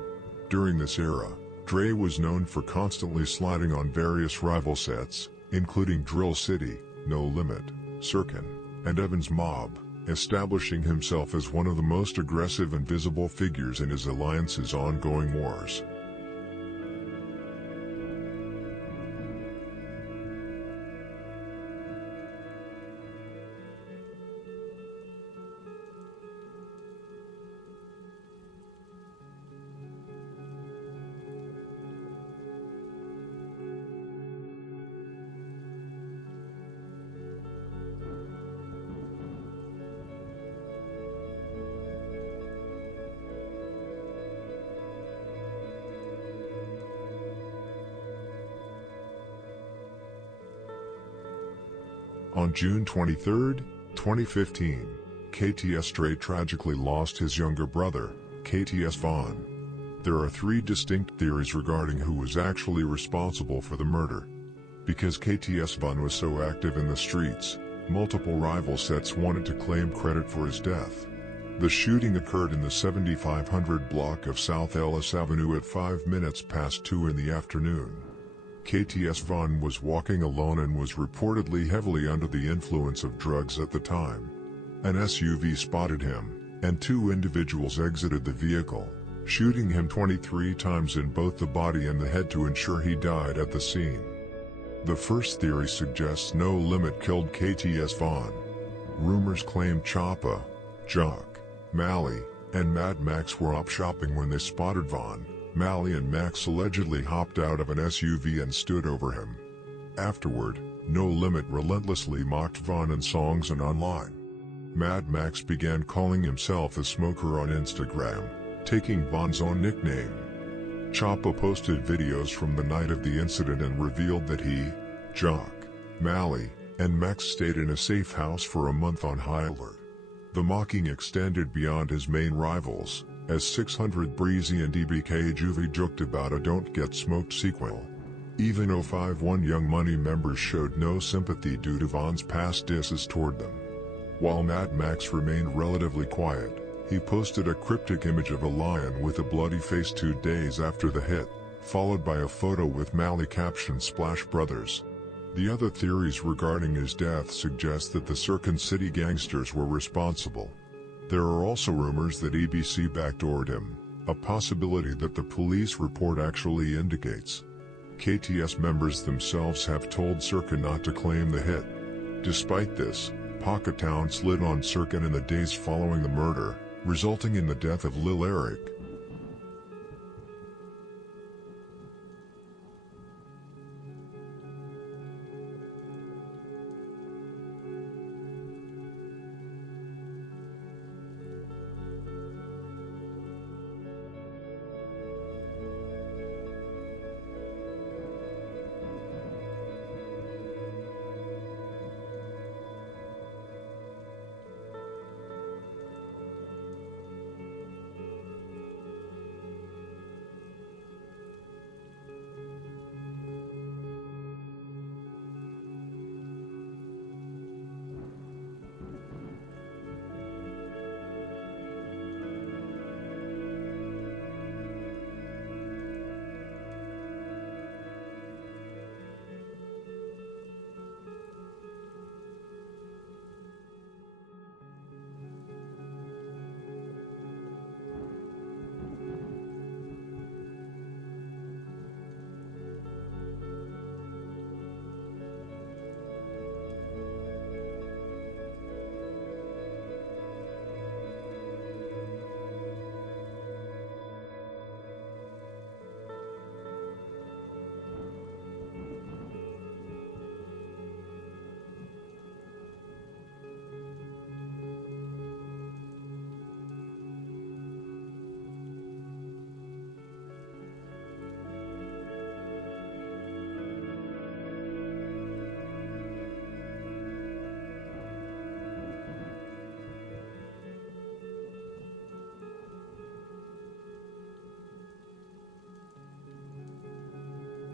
During this era, Dre was known for constantly sliding on various rival sets, including Drill City, No Limit, Sirkin, and Evans Mob, establishing himself as one of the most aggressive and visible figures in his alliance's ongoing wars. On June 23, 2015, KTS Dre tragically lost his younger brother, KTS Vaughn. There are 3 distinct theories regarding who was actually responsible for the murder. Because KTS Vaughn was so active in the streets, multiple rival sets wanted to claim credit for his death. The shooting occurred in the 7500 block of South Ellis Avenue at 5 minutes past 2 in the afternoon. KTS Vaughn was walking alone and was reportedly heavily under the influence of drugs at the time. An SUV spotted him, and 2 individuals exited the vehicle, shooting him 23 times in both the body and the head to ensure he died at the scene. The first theory suggests No Limit killed KTS Vaughn. Rumors claim Choppa, Jock, Mally, and Mad Max were up shopping when they spotted Vaughn. Mally and Max allegedly hopped out of an SUV and stood over him. Afterward, No Limit relentlessly mocked Vaughn in songs and online. Mad Max began calling himself a smoker on Instagram, taking Vaughn's own nickname. Choppa posted videos from the night of the incident and revealed that he, Jock, Mally, and Max stayed in a safe house for a month on high alert. The mocking extended beyond his main rivals, as 600 Breezy and DBK Juvie joked about a Don't Get Smoked sequel. Even 051 Young Money members showed no sympathy due to Vaughn's past disses toward them. While Mad Max remained relatively quiet, he posted a cryptic image of a lion with a bloody face 2 days after the hit, followed by a photo with Mally captioned Splash Brothers. The other theories regarding his death suggest that the Circuit City gangsters were responsible. There are also rumors that EBC backdoored him, a possibility that the police report actually indicates. KTS members themselves have told Circuit not to claim the hit. Despite this, Pocket Town slid on Circuit in the days following the murder, resulting in the death of Lil Eric.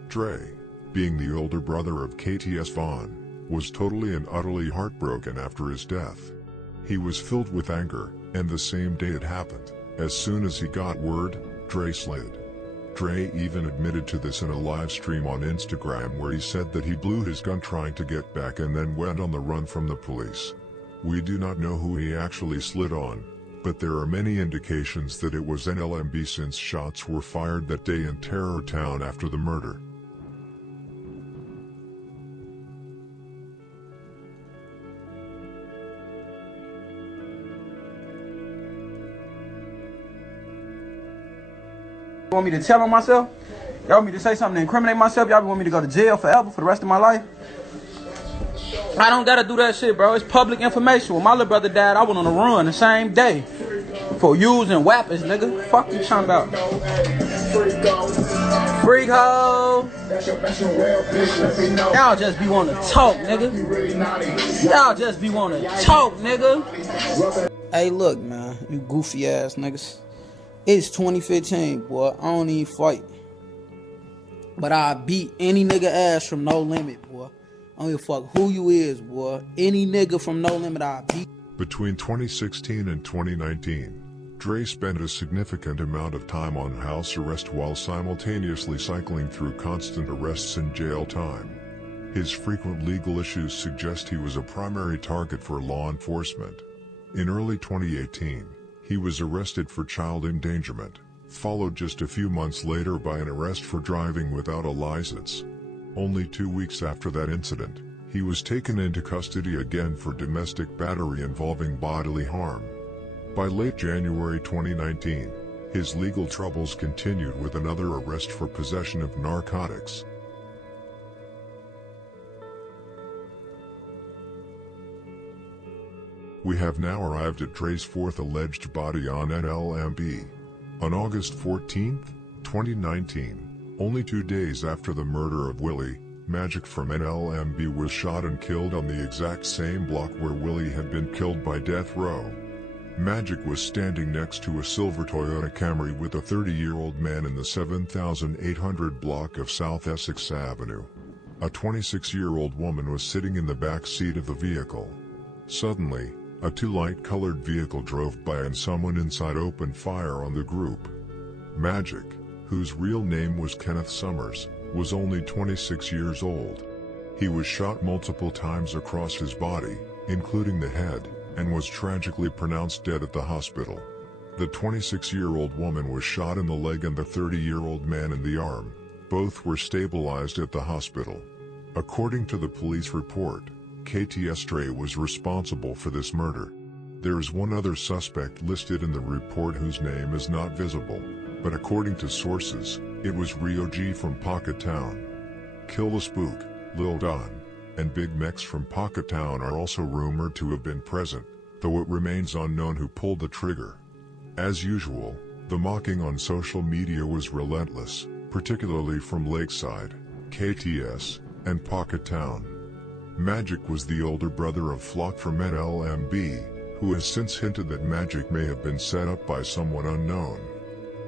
Dre, being the older brother of KTS Vaughn, was totally and utterly heartbroken after his death. He was filled with anger, and the same day it happened, as soon as he got word, Dre slid. Dre even admitted to this in a live stream on Instagram where he said that he blew his gun trying to get back and then went on the run from the police. We do not know who he actually slid on, but there are many indications that it was NLMB since shots were fired that day in Terror Town after the murder. You want me to tell on myself? Y'all want me to say something to incriminate myself? Y'all want me to go to jail forever for the rest of my life? I don't gotta do that shit, bro. It's public information. When my little brother died, I went on a run the same day for using weapons, nigga. Fuck you talking about? Freak hoe. Y'all just be wanting to talk, nigga. Y'all just be wanting to talk, nigga. Hey, look, man. You goofy ass niggas. It's 2015, boy. I don't even fight. But I beat any nigga ass from No Limit, boy. I don't give a fuck who you is, boy. Any nigga from No Limit, I beat. Between 2016 and 2019, Dre spent a significant amount of time on house arrest while simultaneously cycling through constant arrests and jail time. His frequent legal issues suggest he was a primary target for law enforcement. In early 2018, he was arrested for child endangerment, followed just a few months later by an arrest for driving without a license. Only 2 weeks after that incident, he was taken into custody again for domestic battery involving bodily harm. By late January 2019, his legal troubles continued with another arrest for possession of narcotics. We have now arrived at Dre's fourth alleged body on NLMB. On August 14, 2019, only 2 days after the murder of Willie, Magic from NLMB was shot and killed on the exact same block where Willie had been killed by Death Row. Magic was standing next to a silver Toyota Camry with a 30-year-old man in the 7800 block of South Essex Avenue. A 26-year-old woman was sitting in the back seat of the vehicle. Suddenly, a light-colored vehicle drove by and someone inside opened fire on the group. Magic, whose real name was Kenneth Summers, was only 26 years old. He was shot multiple times across his body, including the head, and was tragically pronounced dead at the hospital. The 26-year-old woman was shot in the leg and the 30-year-old man in the arm. Both were stabilized at the hospital. According to the police report, KTS Dre was responsible for this murder. There is one other suspect listed in the report whose name is not visible, but according to sources, it was Rio G from Pocket Town. Kill the Spook, Lil Don, and Big Mex from Pocket Town are also rumored to have been present, though it remains unknown who pulled the trigger. As usual, the mocking on social media was relentless, particularly from Lakeside, KTS, and Pocket Town. Magic was the older brother of Flock from NLMB, who has since hinted that Magic may have been set up by someone unknown.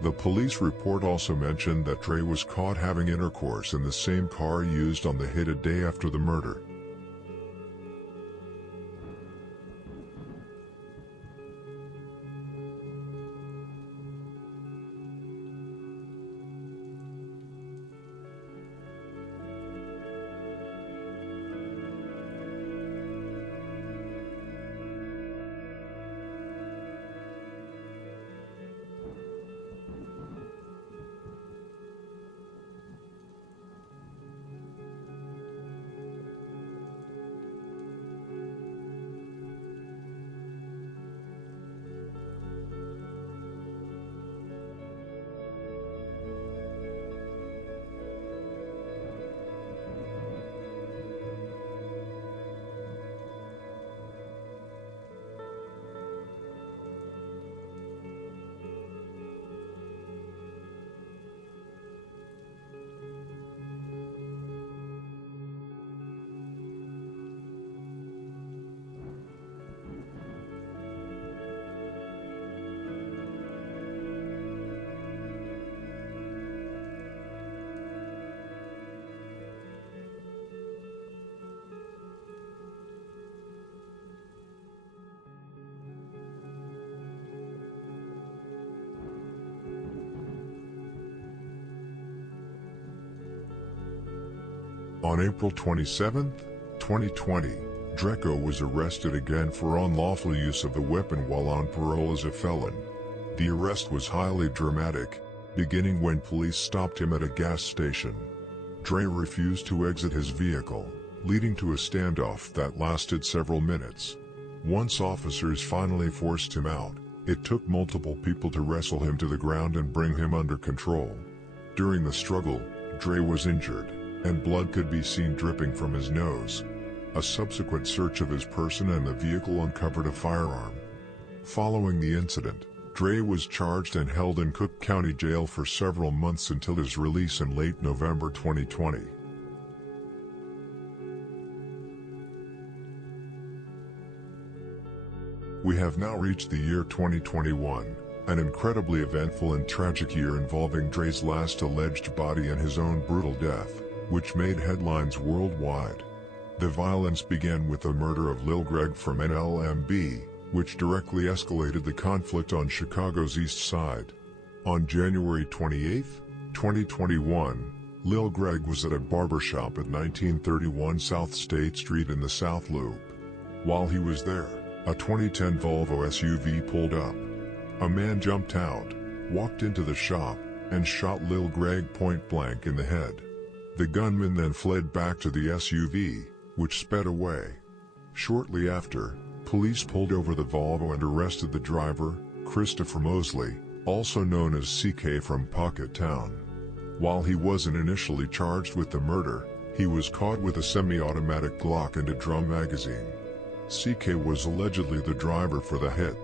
The police report also mentioned that Dre was caught having intercourse in the same car used on the hit a day after the murder. On April 27, 2020, Dreco was arrested again for unlawful use of the weapon while on parole as a felon. The arrest was highly dramatic, beginning when police stopped him at a gas station. Dre refused to exit his vehicle, leading to a standoff that lasted several minutes. Once officers finally forced him out, it took multiple people to wrestle him to the ground and bring him under control. During the struggle, Dre was injured, and blood could be seen dripping from his nose. A subsequent search of his person and the vehicle uncovered a firearm. Following the incident, Dre was charged and held in Cook County Jail for several months until his release in late November 2020. We have now reached the year 2021, an incredibly eventful and tragic year involving Dre's last alleged body and his own brutal death, which made headlines worldwide. The violence began with the murder of Lil Greg from NLMB, which directly escalated the conflict on Chicago's East Side. On January 28, 2021, Lil Greg was at a barbershop at 1931 South State Street in the South Loop. While he was there, a 2010 Volvo SUV pulled up. A man jumped out, walked into the shop, and shot Lil Greg point blank in the head. The gunman then fled back to the SUV, which sped away. Shortly after, police pulled over the Volvo and arrested the driver, Christopher Mosley, also known as CK from Pocket Town. While he wasn't initially charged with the murder, he was caught with a semi-automatic Glock and a drum magazine. CK was allegedly the driver for the hit.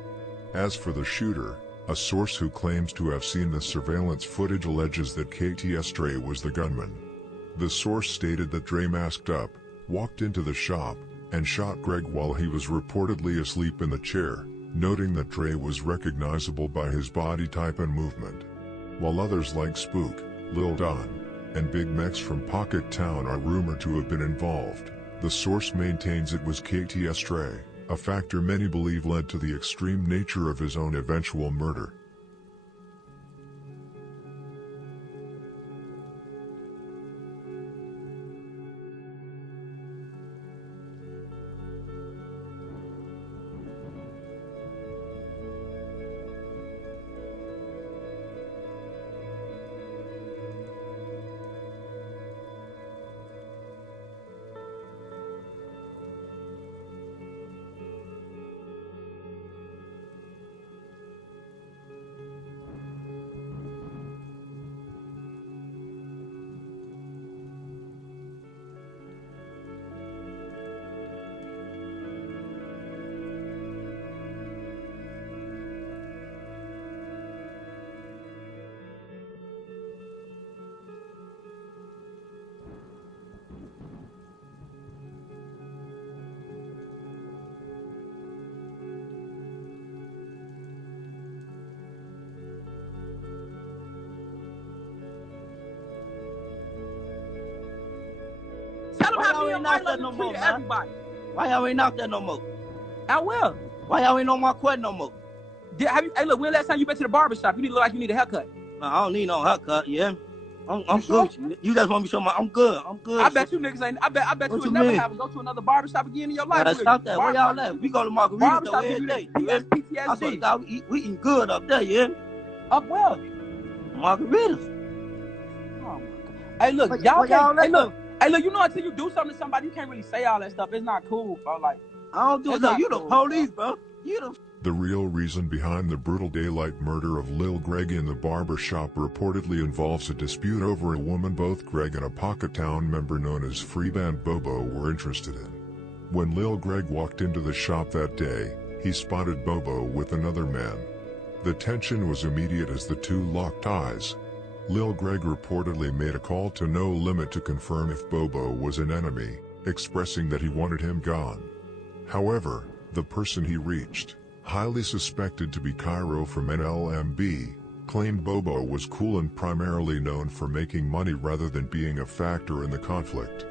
As for the shooter, a source who claims to have seen the surveillance footage alleges that KTS Dre was the gunman. The source stated that Dre masked up, walked into the shop, and shot Greg while he was reportedly asleep in the chair, noting that Dre was recognizable by his body type and movement. While others like Spook, Lil Don, and Big Mex from Pocket Town are rumored to have been involved, the source maintains it was KTS Dre, a factor many believe led to the extreme nature of his own eventual murder. Why y'all ain't out there no more, man? Why y'all ain't out there no more? I will. Why y'all ain't on my quad no more? Hey, look, when last time you been to the barbershop? You need to look like you need a haircut. No, I don't need no haircut, yeah. I'm good. You just want me to show my, I'm good. I bet you niggas ain't, I bet you would never have to go to another barbershop again in your life. Stop that. Where y'all at? We go to Mockery every day. PTSD. We eating good up there, yeah? Up well. Margaritas. Oh my God. Hey, look, y'all can't, hey, look, you know until you do something to somebody, you can't really say all that stuff. It's not cool, bro. Like, I don't do it. No, you the police, bro. You the real reason behind the brutal daylight murder of Lil Greg in the barber shop reportedly involves a dispute over a woman both Greg and a Pocket Town member known as Freeband Bobo were interested in. When Lil Greg walked into the shop that day, he spotted Bobo with another man. The tension was immediate as the two locked eyes. Lil Greg reportedly made a call to No Limit to confirm if Bobo was an enemy, expressing that he wanted him gone. However, the person he reached, highly suspected to be Cairo from NLMB, claimed Bobo was cool and primarily known for making money rather than being a factor in the conflict.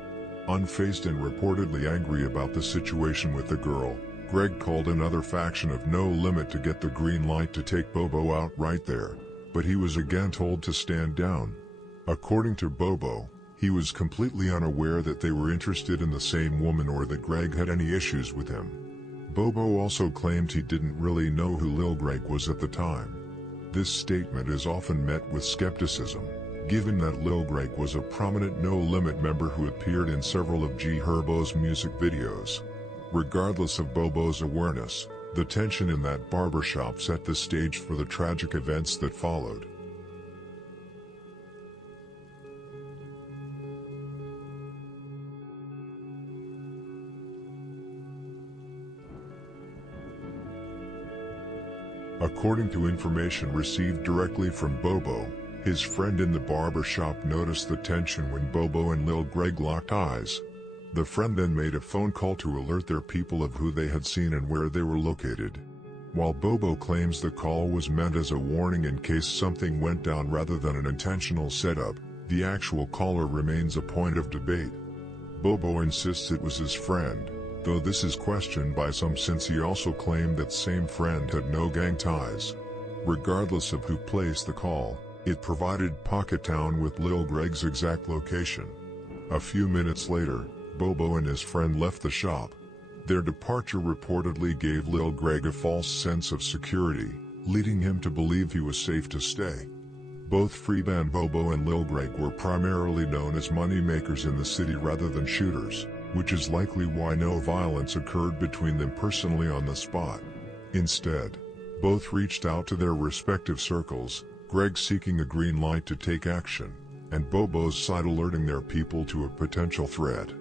Unfazed and reportedly angry about the situation with the girl, Greg called another faction of No Limit to get the green light to take Bobo out right there, but he was again told to stand down. According to Bobo, He was completely unaware that they were interested in the same woman or that Greg had any issues with him. Bobo also claimed he didn't really know who Lil Greg was at the time. This statement is often met with skepticism, given that Lil Greg was a prominent No Limit member who appeared in several of G Herbo's music videos. Regardless of Bobo's awareness, the tension in that barbershop set the stage for the tragic events that followed. According to information received directly from Bobo, his friend in the barber shop noticed the tension when Bobo and Lil Greg locked eyes. The friend then made a phone call to alert their people of who they had seen and where they were located. While Bobo claims the call was meant as a warning in case something went down rather than an intentional setup, the actual caller remains a point of debate. Bobo insists it was his friend, though this is questioned by some since he also claimed that same friend had no gang ties. Regardless of who placed the call, it provided Pocketown with Lil Greg's exact location. A few minutes later, Bobo and his friend left the shop. Their departure reportedly gave Lil Greg a false sense of security, leading him to believe he was safe to stay. Both Freeman Bobo and Lil Greg were primarily known as money makers in the city rather than shooters, which is likely why no violence occurred between them personally on the spot. Instead, both reached out to their respective circles, Greg seeking a green light to take action, and Bobo's side alerting their people to a potential threat.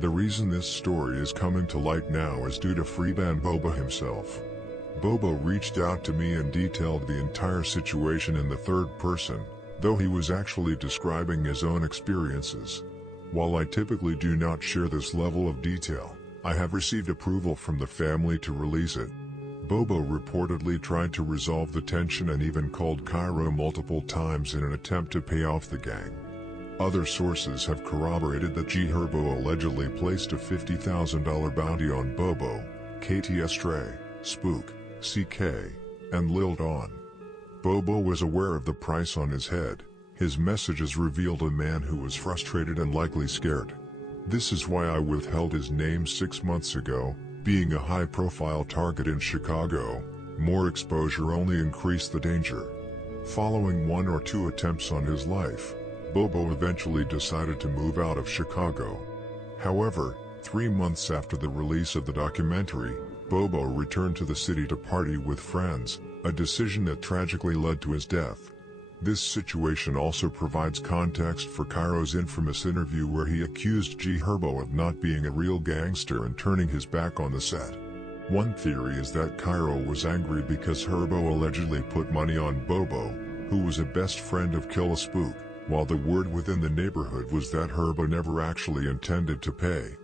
The reason this story is coming to light now is due to Freeman Bobo himself. Bobo reached out to me and detailed the entire situation in the third person, though he was actually describing his own experiences. While I typically do not share this level of detail, I have received approval from the family to release it. Bobo reportedly tried to resolve the tension and even called Cairo multiple times in an attempt to pay off the gang. Other sources have corroborated that G Herbo allegedly placed a $50,000 bounty on Bobo, KTS Dre, Spook, CK, and Lil Don. Bobo was aware of the price on his head. His messages revealed a man who was frustrated and likely scared. This is why I withheld his name 6 months ago. Being a high-profile target in Chicago, more exposure only increased the danger. Following 1 or 2 attempts on his life, Bobo eventually decided to move out of Chicago. However, 3 months after the release of the documentary, Bobo returned to the city to party with friends, a decision that tragically led to his death. This situation also provides context for Cairo's infamous interview where he accused G Herbo of not being a real gangster and turning his back on the set. One theory is that Cairo was angry because Herbo allegedly put money on Bobo, who was a best friend of Killa Spook, while the word within the neighborhood was that Herbo never actually intended to pay.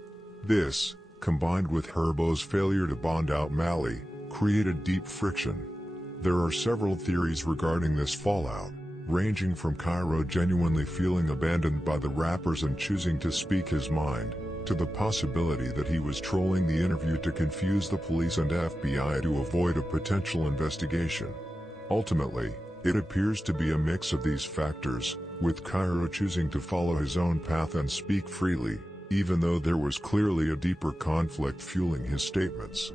This, combined with Herbo's failure to bond out Mally, created deep friction. There are several theories regarding this fallout, ranging from Cairo genuinely feeling abandoned by the rappers and choosing to speak his mind, to the possibility that he was trolling the interview to confuse the police and FBI to avoid a potential investigation. Ultimately, it appears to be a mix of these factors, with Cairo choosing to follow his own path and speak freely, even though there was clearly a deeper conflict fueling his statements.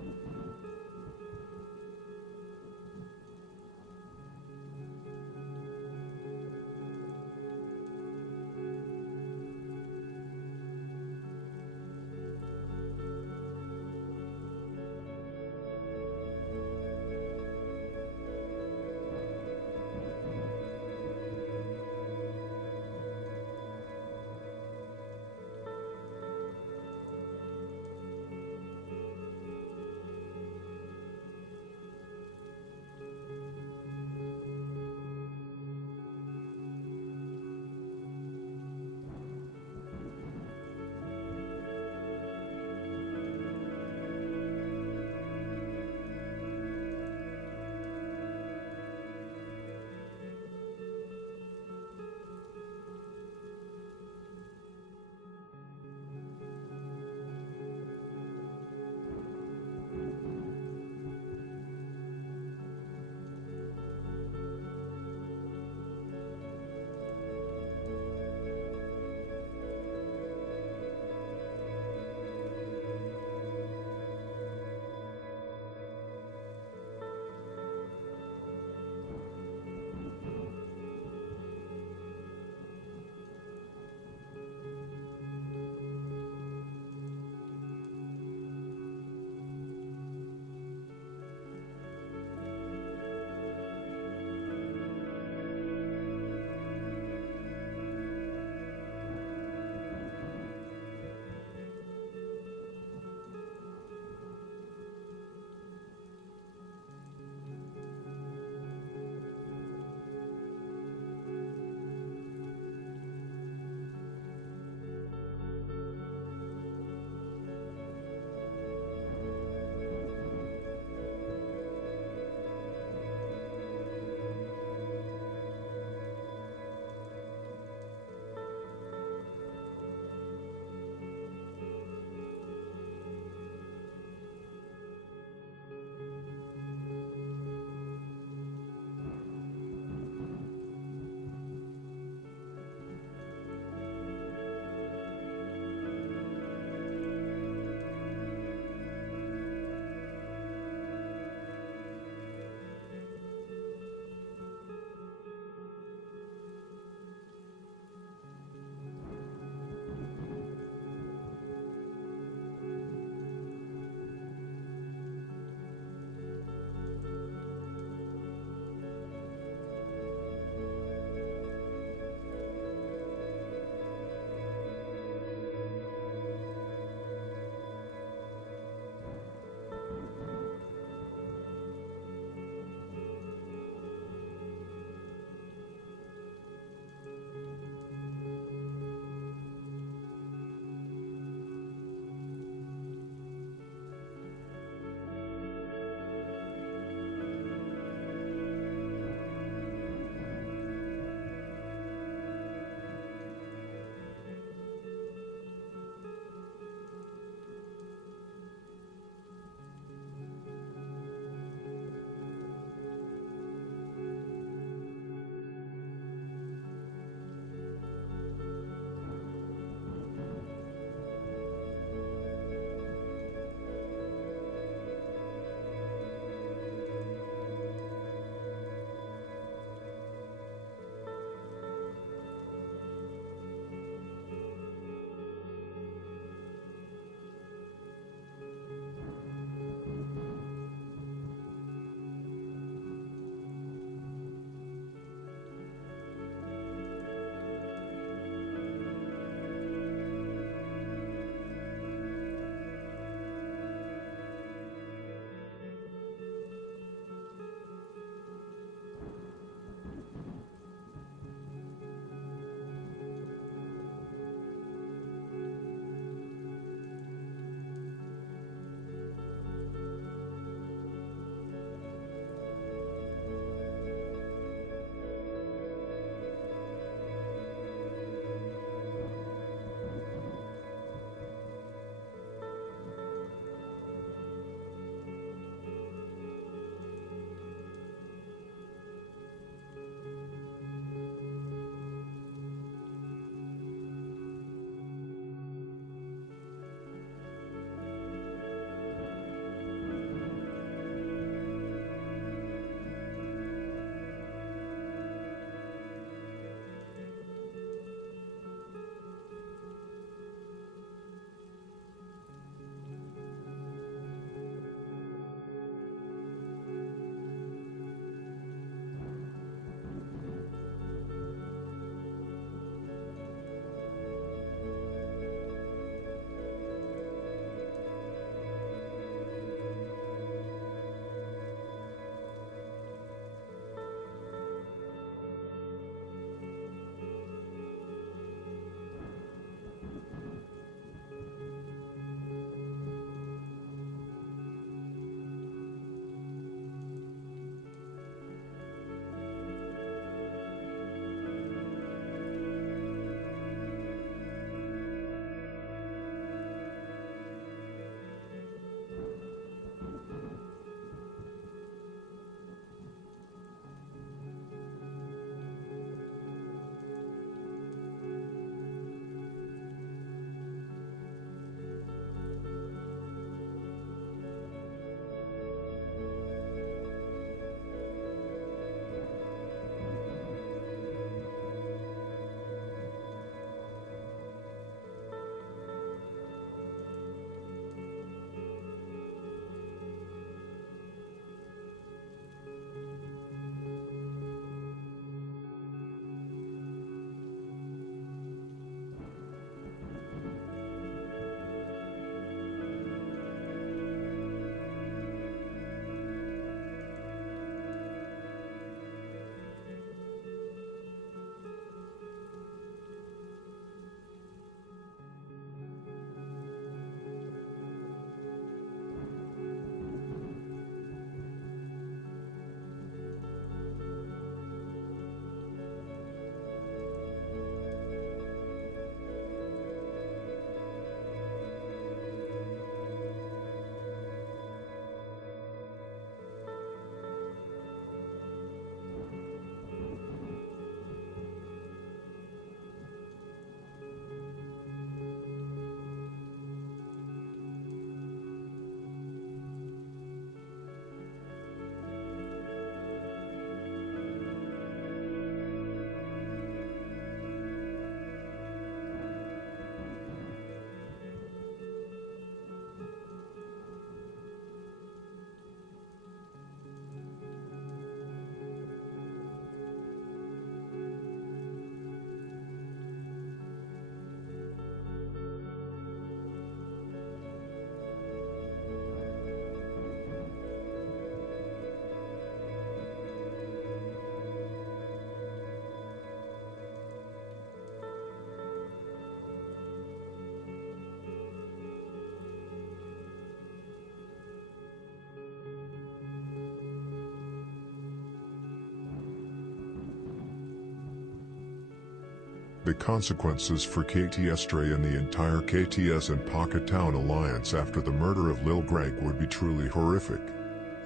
The consequences for KTS Dre and the entire KTS and Pocket Town alliance after the murder of Lil Greg would be truly horrific.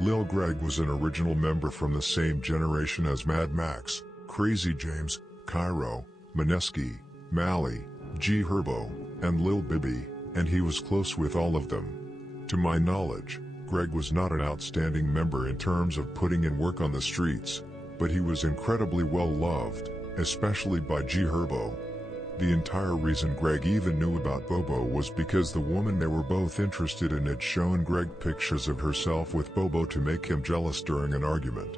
Lil Greg was an original member from the same generation as Mad Max, Crazy James, Cairo, Mineski, Mally, G Herbo, and Lil Bibby, and he was close with all of them. To my knowledge, Greg was not an outstanding member in terms of putting in work on the streets, but he was incredibly well loved, especially by G Herbo. The entire reason Greg even knew about Bobo was because the woman they were both interested in had shown Greg pictures of herself with Bobo to make him jealous during an argument.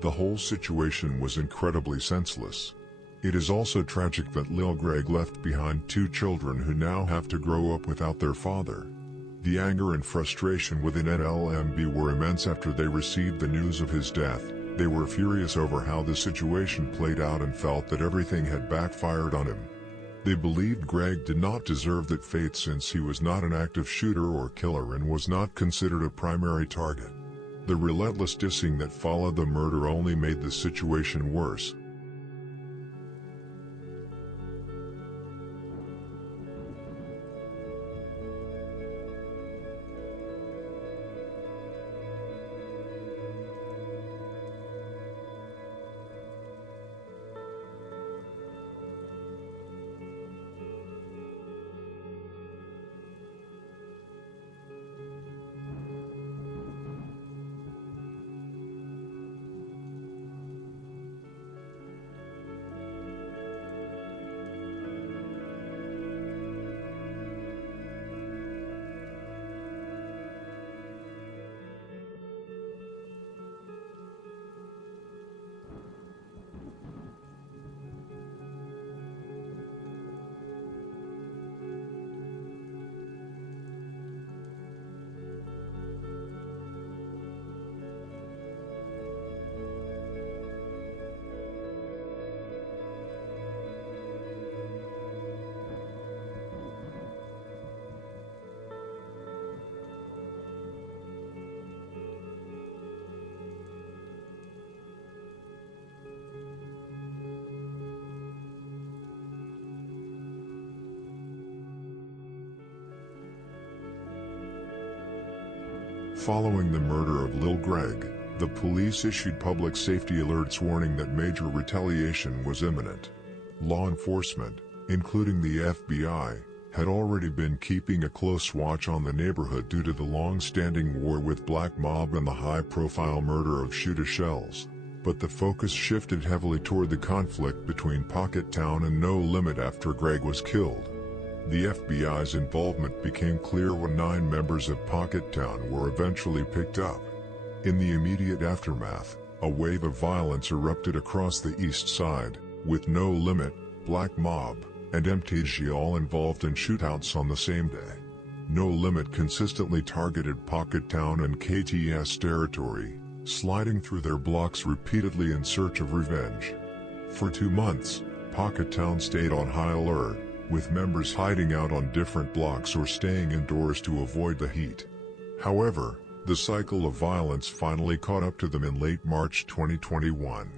The whole situation was incredibly senseless. It is also tragic that Lil Greg left behind 2 children who now have to grow up without their father. The anger and frustration within NLMB were immense after they received the news of his death. They were furious over how the situation played out and felt that everything had backfired on him. They believed Greg did not deserve that fate since he was not an active shooter or killer and was not considered a primary target. The relentless dissing that followed the murder only made the situation worse. Following the murder of Lil Greg, the police issued public safety alerts warning that major retaliation was imminent. Law enforcement, including the FBI, had already been keeping a close watch on the neighborhood due to the long-standing war with Black Mob and the high-profile murder of Shooter Shells. But the focus shifted heavily toward the conflict between Pocket Town and No Limit after Greg was killed. The FBI's involvement became clear when 9 members of Pocket Town were eventually picked up. In the immediate aftermath, a wave of violence erupted across the East Side, with No Limit, Black Mob, and MTG all involved in shootouts on the same day. No Limit consistently targeted Pocket Town and KTS territory, sliding through their blocks repeatedly in search of revenge. For 2 months, Pocket Town stayed on high alert, with members hiding out on different blocks or staying indoors to avoid the heat. However, the cycle of violence finally caught up to them in late March 2021.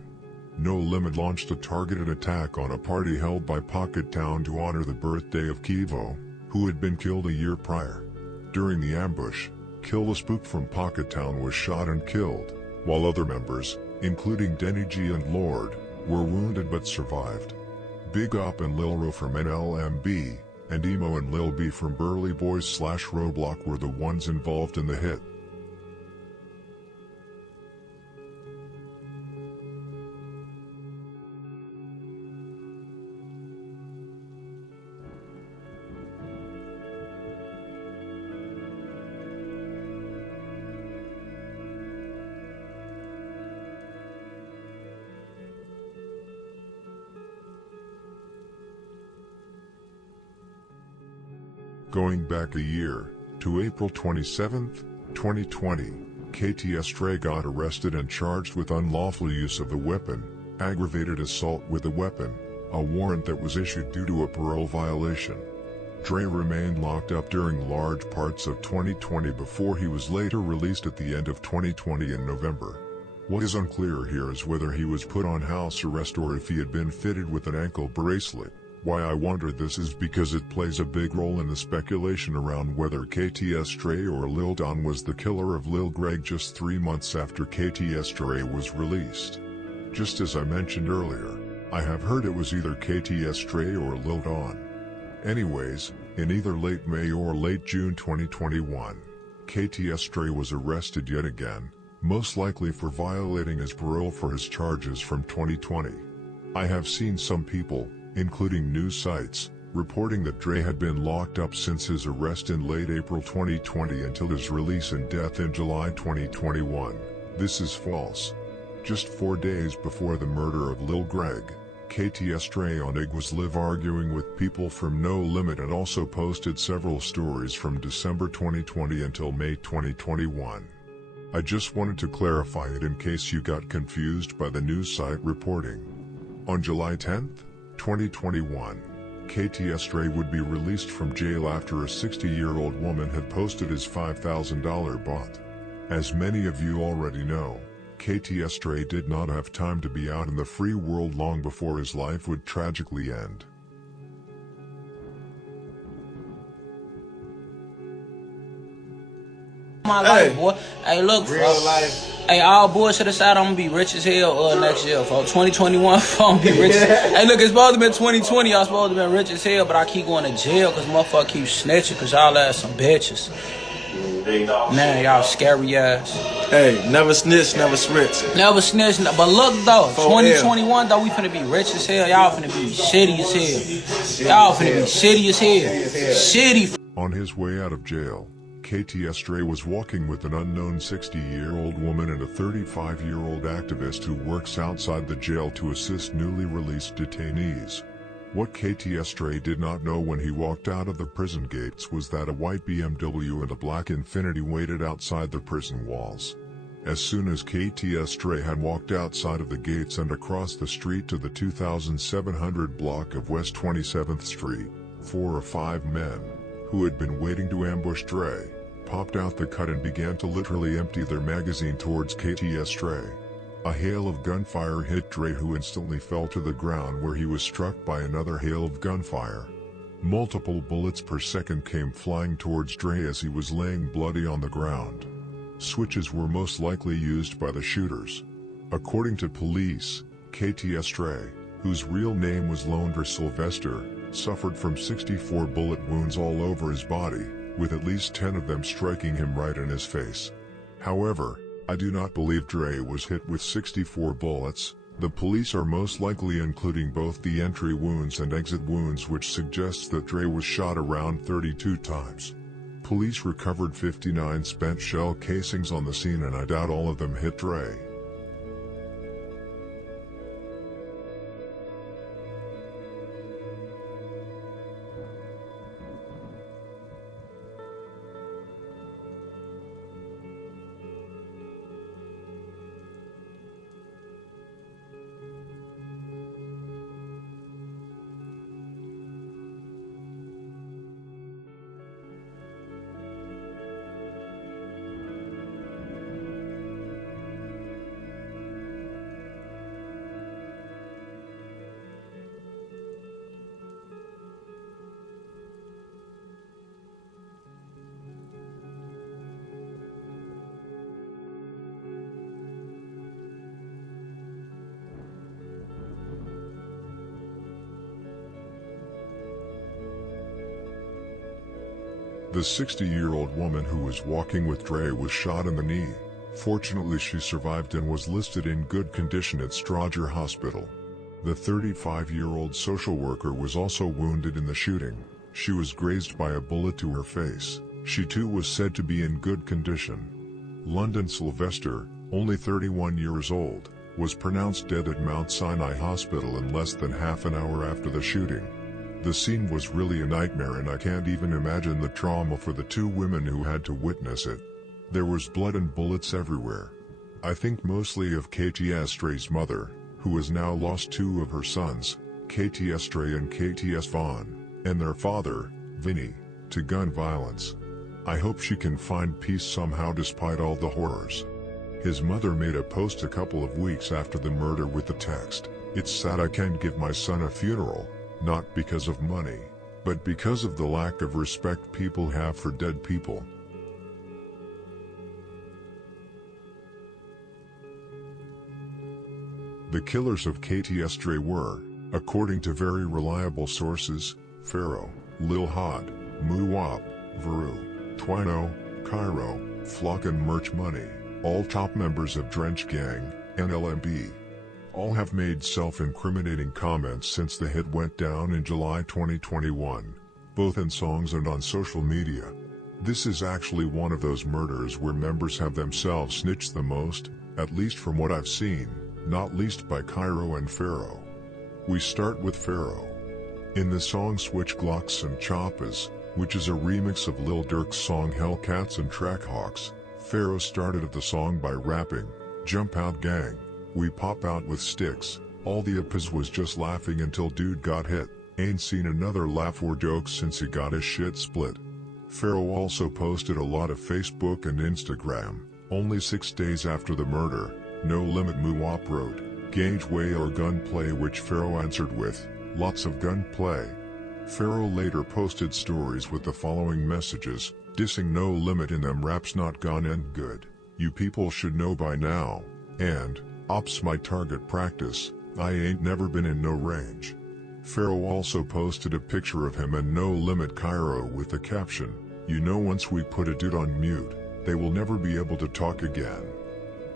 No Limit launched a targeted attack on a party held by Pocket Town to honor the birthday of Kivo, who had been killed a year prior. During the ambush, Kill a Spook from Pocket Town was shot and killed, while other members, including Denny G and Lord, were wounded but survived. Big Op and Lil Ro from NLMB, and Emo and Lil B from Burly Boys / Roadblock were the ones involved in the hit. Going back a year, to April 27, 2020, KTS Dre got arrested and charged with unlawful use of a weapon, aggravated assault with a weapon, a warrant that was issued due to a parole violation. Dre remained locked up during large parts of 2020 before he was later released at the end of 2020 in November. What is unclear here is whether he was put on house arrest or if he had been fitted with an ankle bracelet. Why I wonder this is because it plays a big role in the speculation around whether KTS Dre or Lil Don was the killer of Lil Greg just 3 months after KTS Dre was released. Just as I mentioned earlier, I have heard it was either KTS Dre or Lil Don. Anyways, in either late May or late June 2021, KTS Dre was arrested yet again, most likely for violating his parole for his charges from 2020. I have seen some people, including news sites, reporting that Dre had been locked up since his arrest in late April 2020 until his release and death in July 2021. This is false. Just 4 days before the murder of Lil Greg, KTS Dre on IG was live arguing with people from No Limit and also posted several stories from December 2020 until May 2021. I just wanted to clarify it in case you got confused by the news site reporting. On July 10, 2021, KTS Dre would be released from jail after a 60-year-old woman had posted his $5,000 bond. As many of you already know, KTS Dre did not have time to be out in the free world long before his life would tragically end. My life, boy. Hey, look, Real life. Hey, all bullshit aside, I'm gonna be rich as hell next year, folks. 2021, I'm gonna be rich. Hey, look, it's supposed to be 2020. Y'all supposed to be rich as hell, but I keep going to jail because motherfucker keep snitching because y'all ass some bitches. Man, y'all scary ass. Hey, never snitch, never switch. Never snitch, but look though, 2021 though, we finna be rich as hell. Y'all finna be shitty as hell. Y'all finna be shitty as hell. Shitty. On his way out of jail, KTS Dre was walking with an unknown 60-year-old woman and a 35-year-old activist who works outside the jail to assist newly released detainees. What KTS Dre did not know when he walked out of the prison gates was that a white BMW and a black Infiniti waited outside the prison walls. As soon as KTS Dre had walked outside of the gates and across the street to the 2700 block of West 27th Street, 4 or 5 men, who had been waiting to ambush Dre, popped out the cut and began to literally empty their magazine towards KTS Dre. A hail of gunfire hit Dre, who instantly fell to the ground where he was struck by another hail of gunfire. Multiple bullets per second came flying towards Dre as he was laying bloody on the ground. Switches were most likely used by the shooters. According to police, KTS Dre, whose real name was Lil Sylvester, suffered from 64 bullet wounds all over his body, with at least 10 of them striking him right in his face. However, I do not believe Dre was hit with 64 bullets. The police are most likely including both the entry wounds and exit wounds, which suggests that Dre was shot around 32 times. Police recovered 59 spent shell casings on the scene, and I doubt all of them hit Dre. The 60-year-old woman who was walking with Dre was shot in the knee. Fortunately, she survived and was listed in good condition at Strodger Hospital. The 35-year-old social worker was also wounded in the shooting. She was grazed by a bullet to her face. She too was said to be in good condition. London Sylvester, only 31 years old, was pronounced dead at Mount Sinai Hospital in less than half an hour after the shooting. The scene was really a nightmare, and I can't even imagine the trauma for the 2 women who had to witness it. There was blood and bullets everywhere. I think mostly of KTS Dre's mother, who has now lost 2 of her sons, KTS Dre and KTS Vaughn, and their father, Vinny, to gun violence. I hope she can find peace somehow despite all the horrors. His mother made a post a couple of weeks after the murder with the text, "It's sad I can't give my son a funeral. not because of money, but because of the lack of respect people have for dead people. The killers of KTS Dre were, according to very reliable sources, Pharaoh, Lil Hod, Muwop, Veru, Twino, Cairo, Flock and Merch Money, all top members of Drench Gang, NLMB. All have made self-incriminating comments since the hit went down in July 2021, both in songs and on social media. This is actually one of those murders where members have themselves snitched the most, at least from what I've seen, not least by Cairo and Pharaoh. We start with Pharaoh. In the song Switch Glocks and Choppas, which is a remix of Lil Durk's song Hellcats and Trackhawks, Pharaoh started the song by rapping, "Jump out gang, we pop out with sticks, all the uppers was just laughing until dude got hit, ain't seen another laugh or joke since he got his shit split." Pharaoh also posted a lot of Facebook and Instagram. Only 6 days after the murder, No Limit Muwop wrote, "Gauge way or gunplay," which Pharaoh answered with, "Lots of gunplay." Pharaoh later posted stories with the following messages, dissing No Limit in them raps not gone end good, "You people should know by now," and, "Ops my target practice, I ain't never been in no range." Pharaoh also posted a picture of him and No Limit Cairo with the caption, "You know once we put a dude on mute, they will never be able to talk again."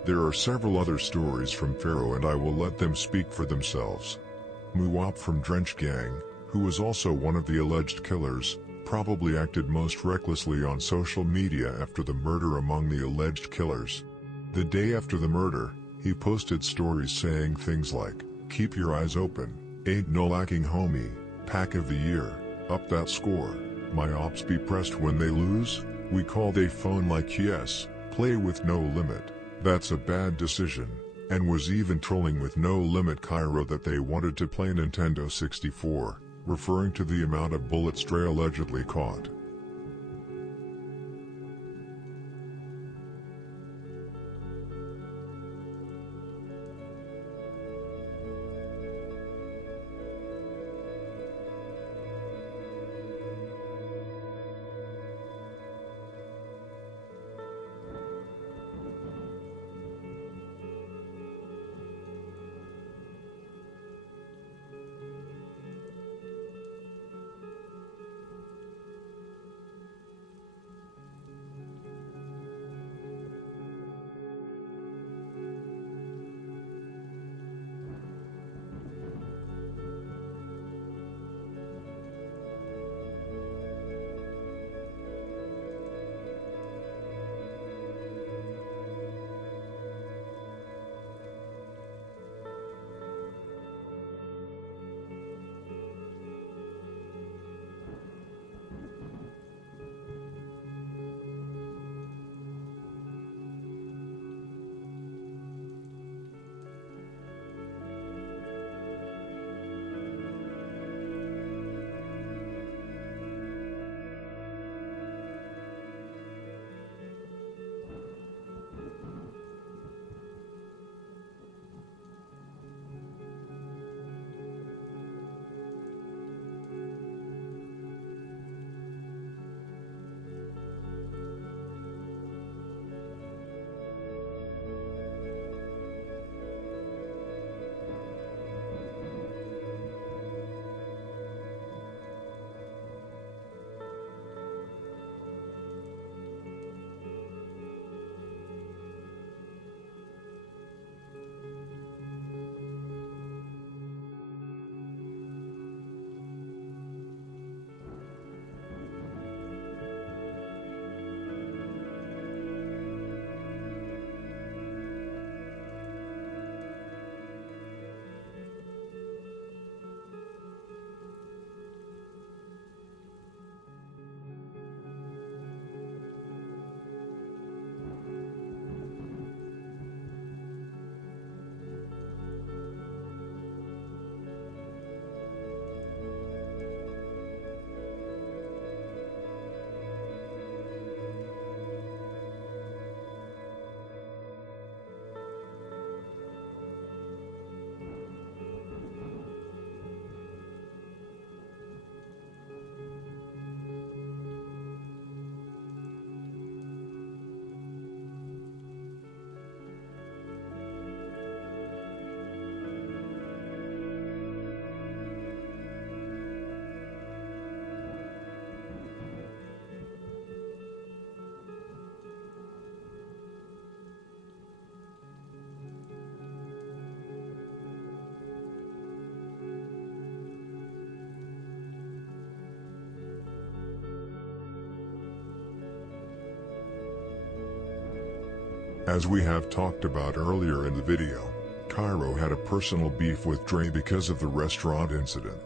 There are several other stories from Pharaoh and I will let them speak for themselves. Muwop from Drench Gang, who was also one of the alleged killers, probably acted most recklessly on social media after the murder among the alleged killers. The day after the murder, he posted stories saying things like, "Keep your eyes open, ain't no lacking homie, pack of the year, up that score, my ops be pressed when they lose, we call they phone like yes, play with No Limit, that's a bad decision," and was even trolling with No Limit Cairo that they wanted to play Nintendo 64, referring to the amount of bullets Dre allegedly caught. As we have talked about earlier in the video, Cairo had a personal beef with Dre because of the restaurant incident.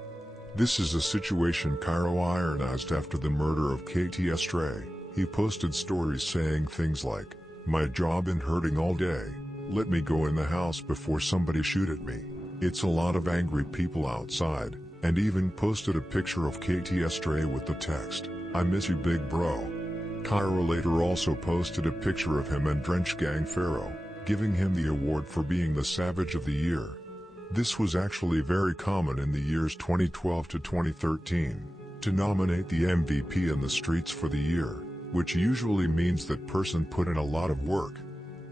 This is a situation Cairo ironized after the murder of KTS Dre. He posted stories saying things like, "My job been hurting all day, let me go in the house before somebody shoot at me. It's a lot of angry people outside," and even posted a picture of KTS Dre with the text, "I miss you big bro." Cairo later also posted a picture of him and Drench Gang Pharaoh, giving him the award for being the Savage of the Year. This was actually very common in the years 2012 to 2013, to nominate the MVP in the streets for the year, which usually means that person put in a lot of work.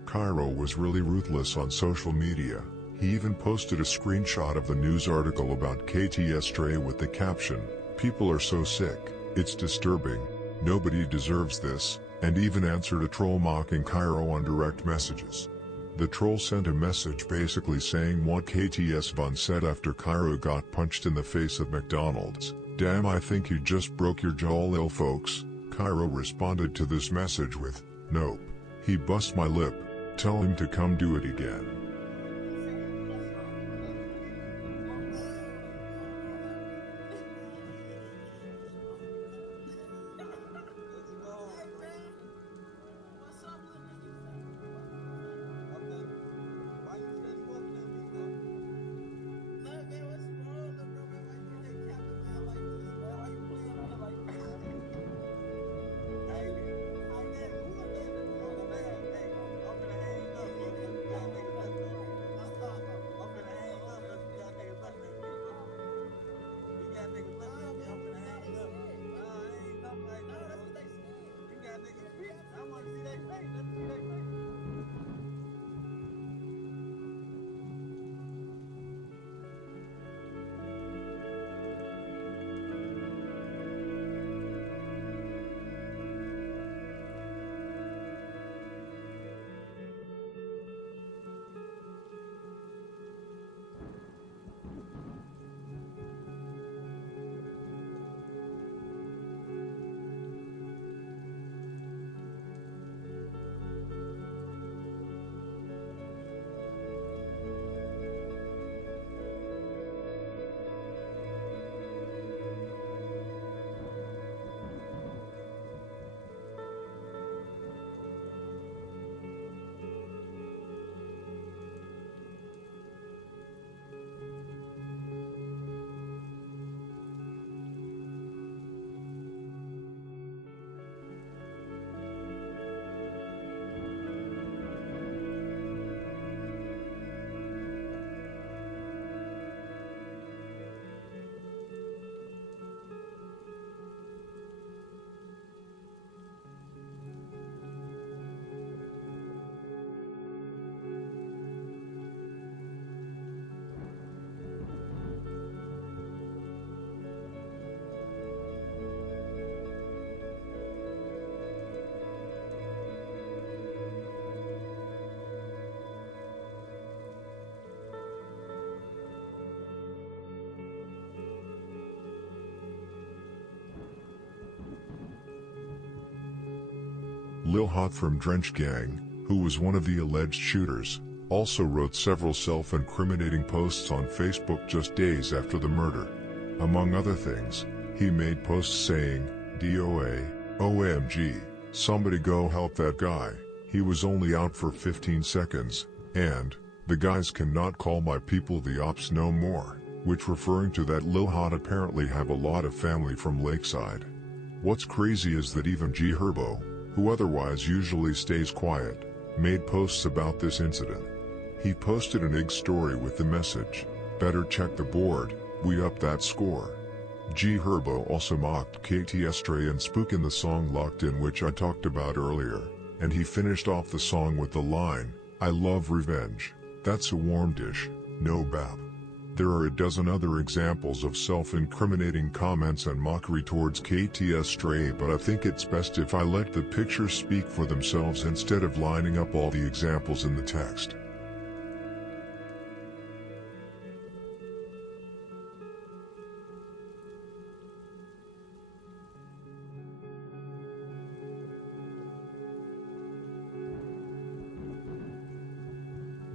Cairo was really ruthless on social media. He even posted a screenshot of the news article about KTS Dre with the caption, "People are so sick, it's disturbing, nobody deserves this," and even answered a troll mocking Cairo on direct messages. The troll sent a message basically saying what KTS Von said after Cairo got punched in the face at McDonald's, "Damn, I think you just broke your jaw lil folks." Cairo responded to this message with, "Nope. He bust my lip. Tell him to come do it again." Lil Hot from Drench Gang, who was one of the alleged shooters, also wrote several self-incriminating posts on Facebook just days after the murder. Among other things, he made posts saying, "DOA, OMG, somebody go help that guy, he was only out for 15 seconds, and, the guys cannot call my people the ops no more," which referring to that Lil Hot apparently have a lot of family from Lakeside. What's crazy is that even G Herbo, who otherwise usually stays quiet, made posts about this incident. He posted an IG story with the message, "Better check the board, we up that score." G Herbo also mocked KTS Dre and Spook in the song Locked In, which I talked about earlier, and he finished off the song with the line, "I love revenge, that's a warm dish, no bap." There are a dozen other examples of self-incriminating comments and mockery towards KTS Dre, but I think it's best if I let the pictures speak for themselves instead of lining up all the examples in the text.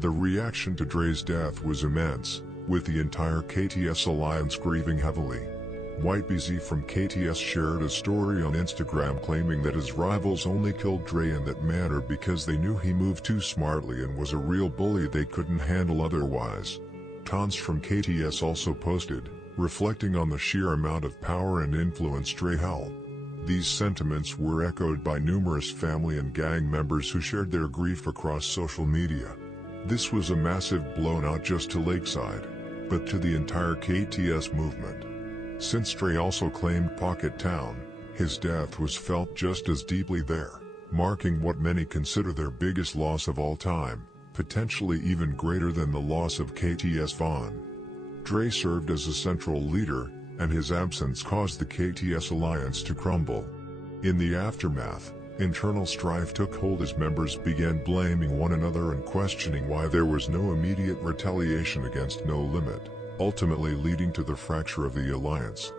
The reaction to Dre's death was immense, with the entire KTS alliance grieving heavily. White BZ from KTS shared a story on Instagram claiming that his rivals only killed Dre in that manner because they knew he moved too smartly and was a real bully they couldn't handle otherwise. Tons from KTS also posted, reflecting on the sheer amount of power and influence Dre held. These sentiments were echoed by numerous family and gang members who shared their grief across social media. This was a massive blow not just to Lakeside, but to the entire KTS movement. Since Dre also claimed Pocket Town, his death was felt just as deeply there, marking what many consider their biggest loss of all time, potentially even greater than the loss of KTS Vaughn. Dre served as a central leader, and his absence caused the KTS alliance to crumble. In the aftermath, internal strife took hold as members began blaming one another and questioning why there was no immediate retaliation against No Limit, ultimately leading to the fracture of the alliance.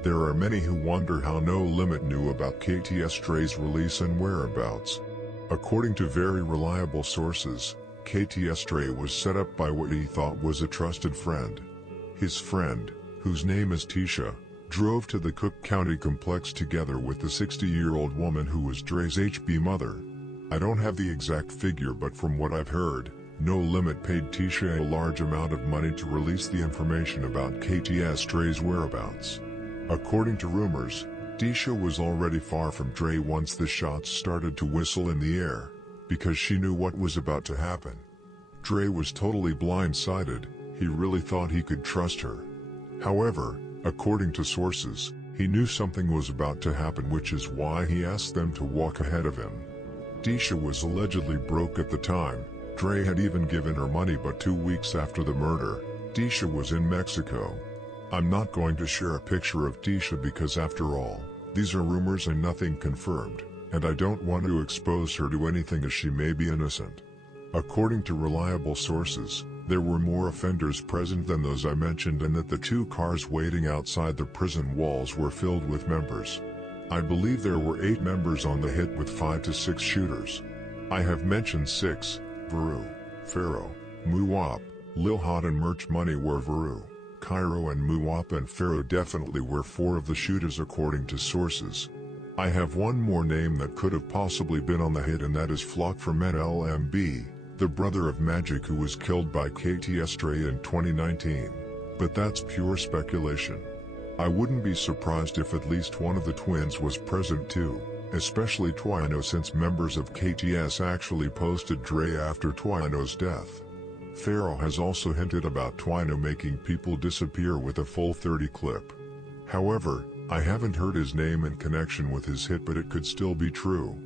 There are many who wonder how No Limit knew about KTS Dre's release and whereabouts. According to very reliable sources, KTS Dre was set up by what he thought was a trusted friend. His friend, whose name is Tisha, drove to the Cook County complex together with the 60-year-old woman who was Dre's HB mother. I don't have the exact figure, but from what I've heard, No Limit paid Tisha a large amount of money to release the information about KTS Dre's whereabouts. According to rumors, Tisha was already far from Dre once the shots started to whistle in the air, because she knew what was about to happen. Dre was totally blindsided. He really thought he could trust her. However, according to sources, he knew something was about to happen, which is why he asked them to walk ahead of him. Tisha was allegedly broke at the time. Dre had even given her money, but 2 weeks after the murder, Tisha was in Mexico. I'm not going to share a picture of Tisha because after all, these are rumors and nothing confirmed, and I don't want to expose her to anything as she may be innocent. According to reliable sources, there were more offenders present than those I mentioned, and that the 2 cars waiting outside the prison walls were filled with members. I believe there were 8 members on the hit with 5 to 6 shooters. I have mentioned 6, Veru, Pharaoh, Muwap, Lil Hot and Merch Money were Veru. Cairo and Muwap and Pharaoh definitely were 4 of the shooters according to sources. I have one more name that could have possibly been on the hit, and that is Flock from NLMB, the brother of Magic who was killed by KTS Dre in 2019. But that's pure speculation. I wouldn't be surprised if at least one of the twins was present too, especially Twino, since members of KTS actually posted Dre after Twino's death. Pharaoh has also hinted about Twino making people disappear with a full 30 clip. However, I haven't heard his name in connection with his hit, but it could still be true.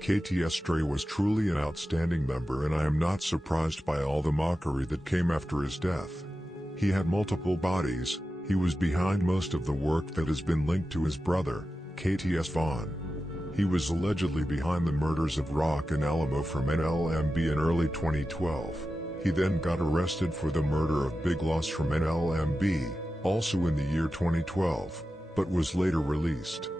KTS Dre was truly an outstanding member, and I am not surprised by all the mockery that came after his death. He had multiple bodies. He was behind most of the work that has been linked to his brother, KTS Vaughn. He was allegedly behind the murders of Rock and Alamo from NLMB in early 2012. He then got arrested for the murder of Big Loss from NLMB, also in the year 2012, but was later released.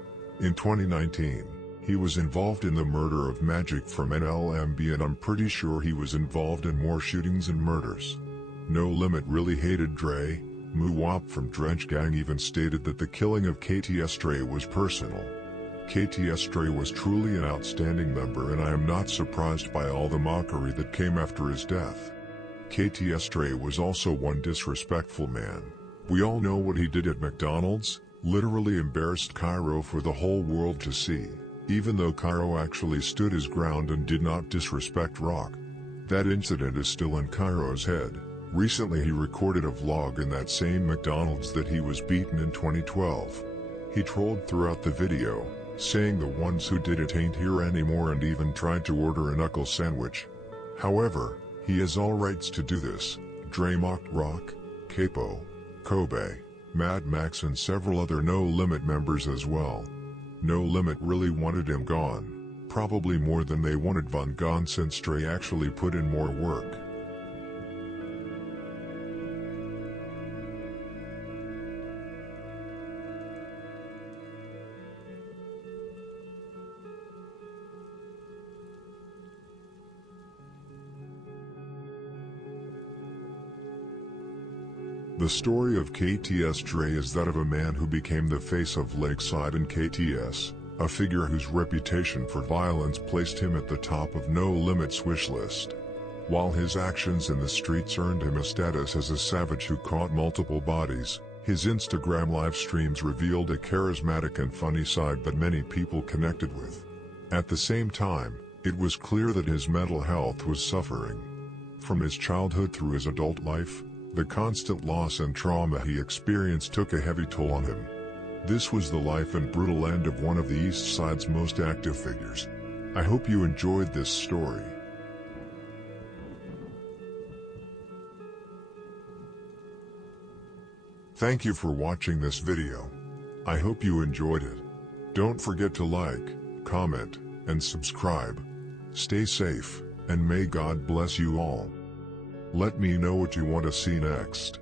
In 2019, he was involved in the murder of Magic from NLMB, and I'm pretty sure he was involved in more shootings and murders. No Limit really hated Dre. Muwap from Drench Gang even stated that the killing of KTS Dre was personal. KTS Dre was truly an outstanding member, and I am not surprised by all the mockery that came after his death. KTS Dre was also one disrespectful man. We all know what he did at McDonald's. literally embarrassed Cairo for the whole world to see, even though Cairo actually stood his ground and did not disrespect Rock. That incident is still in Cairo's head. Recently he recorded a vlog in that same McDonald's that he was beaten in 2012. He trolled throughout the video, saying the ones who did it ain't here anymore and even tried to order a knuckle sandwich. However, he has all rights to do this. Dre mocked Rock, Capo, Kobe, Mad Max and several other No Limit members as well. No Limit really wanted him gone, probably more than they wanted Von gone since Dre actually put in more work. The story of KTS Dre is that of a man who became the face of Lakeside and KTS, a figure whose reputation for violence placed him at the top of No Limit's wish list. While his actions in the streets earned him a status as a savage who caught multiple bodies, his Instagram live streams revealed a charismatic and funny side that many people connected with. At the same time, it was clear that his mental health was suffering. From his childhood through his adult life, the constant loss and trauma he experienced took a heavy toll on him. This was the life and brutal end of one of the East Side's most active figures. I hope you enjoyed this story. Thank you for watching this video. I hope you enjoyed it. Don't forget to like, comment, and subscribe. Stay safe, and may God bless you all. Let me know what you want to see next.